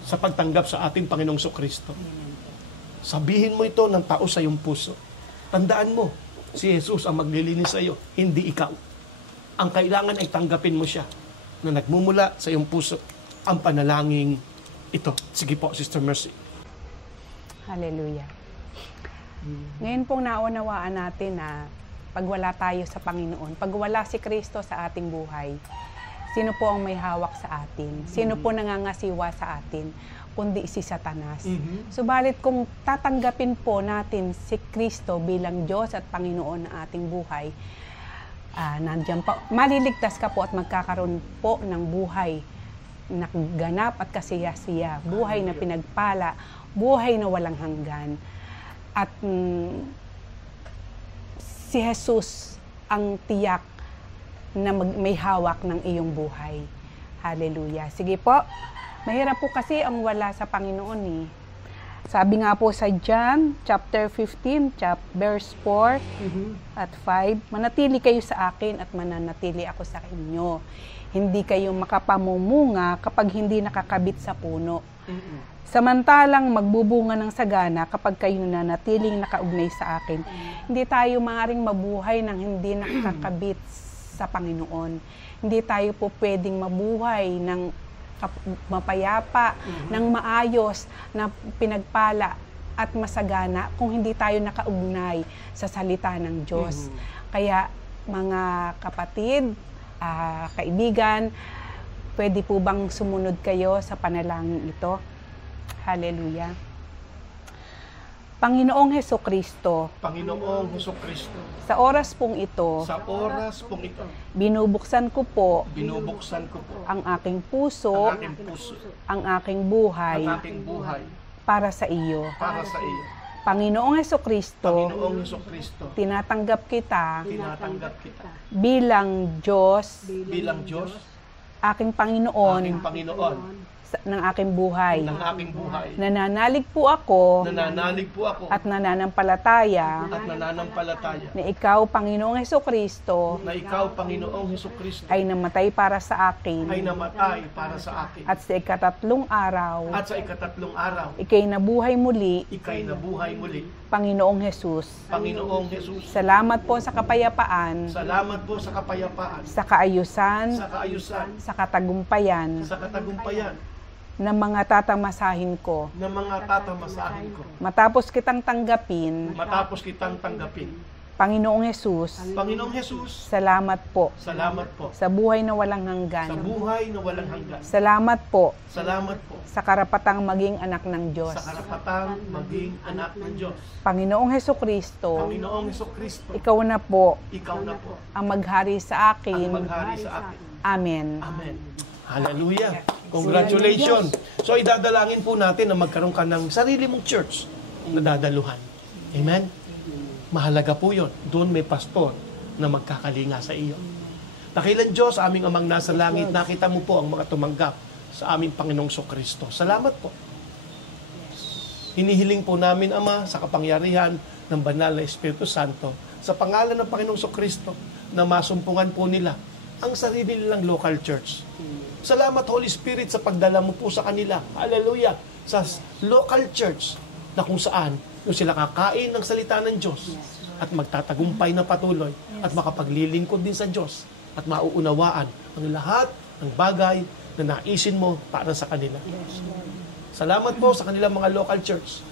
sa pagtanggap sa ating Panginoong Kristo. Sabihin mo ito ng tao sa iyong puso. Tandaan mo, si Jesus ang maglilinis sa iyo, hindi ikaw. Ang kailangan ay tanggapin mo siya na nagmumula sa iyong puso ang panalangin ito. Sige po, Sister Mercy. Hallelujah. Ngayon pong naunawaan natin na pag wala tayo sa Panginoon, pag wala si Kristo sa ating buhay, sino po ang may hawak sa atin? Sino po nangangasiwa sa atin? Kundi si Satanas. Subalit kung tatanggapin po natin si Kristo bilang Diyos at Panginoon ng ating buhay, nandiyan pa, maliligtas ka po at magkakaroon po ng buhay na ganap at kasiyasiya, buhay na pinagpala, buhay na walang hanggan. At si Jesus ang tiyak na may hawak ng iyong buhay. Hallelujah. Sige po. Mahirap po kasi ang wala sa Panginoon eh. Sabi nga po sa John chapter 15, verse 4 at 5, manatili kayo sa akin at mananatili ako sa inyo. Hindi kayo makapamumunga kapag hindi nakakabit sa puno. Samantalang magbubunga ng sagana kapag kayo nanatiling nakaugnay sa akin. Hindi tayo maaaring mabuhay nang hindi nakakabit sa Panginoon. Hindi tayo po pwedeng mabuhay ng mapayapa, ng maayos, na pinagpala at masagana kung hindi tayo nakaugnay sa salita ng Diyos. Kaya mga kapatid, kaibigan, pwede po bang sumunod kayo sa panalangin ito? Hallelujah. Panginoong Hesukristo, Panginoong Hesukristo, sa oras pong ito, binubuksan ko po ang aking puso, ang aking buhay, para sa iyo. Panginoong Hesukristo, tinatanggap kita bilang Diyos, aking Panginoon, ng aking buhay. Nananalig po ako at nananampalataya na ikaw, Panginoong Hesukristo, ay namatay para sa akin at sa ikatatlong araw ikay nabuhay muli, Panginoong Jesus. Salamat po sa kapayapaan, sa kaayusan, sa katagumpayan ng mga tatamasahin ko. Matapos kitang tanggapin, Panginoong Jesus, salamat po sa buhay na walang hanggan. Salamat po sa karapatang maging anak ng Diyos. Panginoong Hesukristo, ikaw na po ang maghari sa akin. Amen. Hallelujah. Congratulations. So, idadalangin po natin na magkaroon ka ng sarili mong church na dadaluhan. Amen? Mahalaga po yun. Doon may pastor na magkakalinga sa iyo. Dakilang Diyos, aming amang nasa langit, nakita mo po ang mga tumanggap sa aming Panginoong Kristo. Salamat po. Hinihiling po namin, Ama, sa kapangyarihan ng banal na Espiritu Santo, sa pangalan ng Panginoong Kristo, na masumpungan po nila ang sarili nilang local church. Salamat, Holy Spirit, sa pagdala mo po sa kanila. Hallelujah. Sa local church na kung saan yung sila kakain ng salita ng Diyos at magtatagumpay na patuloy at makapaglilingkod din sa Diyos at mauunawaan ang lahat ng bagay na naisin mo para sa kanila. Salamat po sa kanilang mga local church.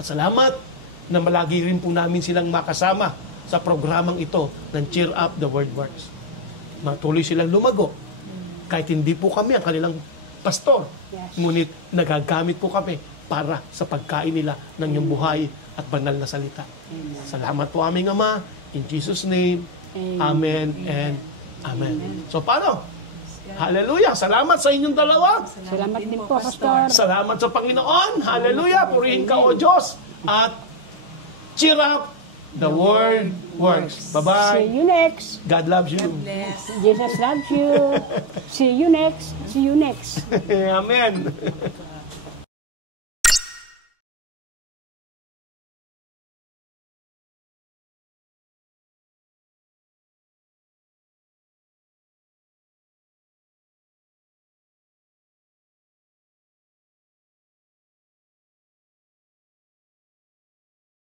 At salamat na malagi rin po namin silang makasama sa programang ito ng Cheer Up the Word Works. Matuloy silang lumago. Kahit hindi po kami ang kanilang pastor, ngunit nagagamit po kami para sa pagkain nila ng iyong buhay at banal na salita. Salamat po aming Ama. In Jesus' name, Amen and Amen. So paano? Hallelujah! Salamat sa inyong dalawa. Salamat din po, Pastor. Salamat sa Panginoon. Hallelujah! Purihin ka, O Diyos. At cheer up, the Word works. Bye-bye. See you next. God loves you. Jesus loves you. See you next. See you next. Amen.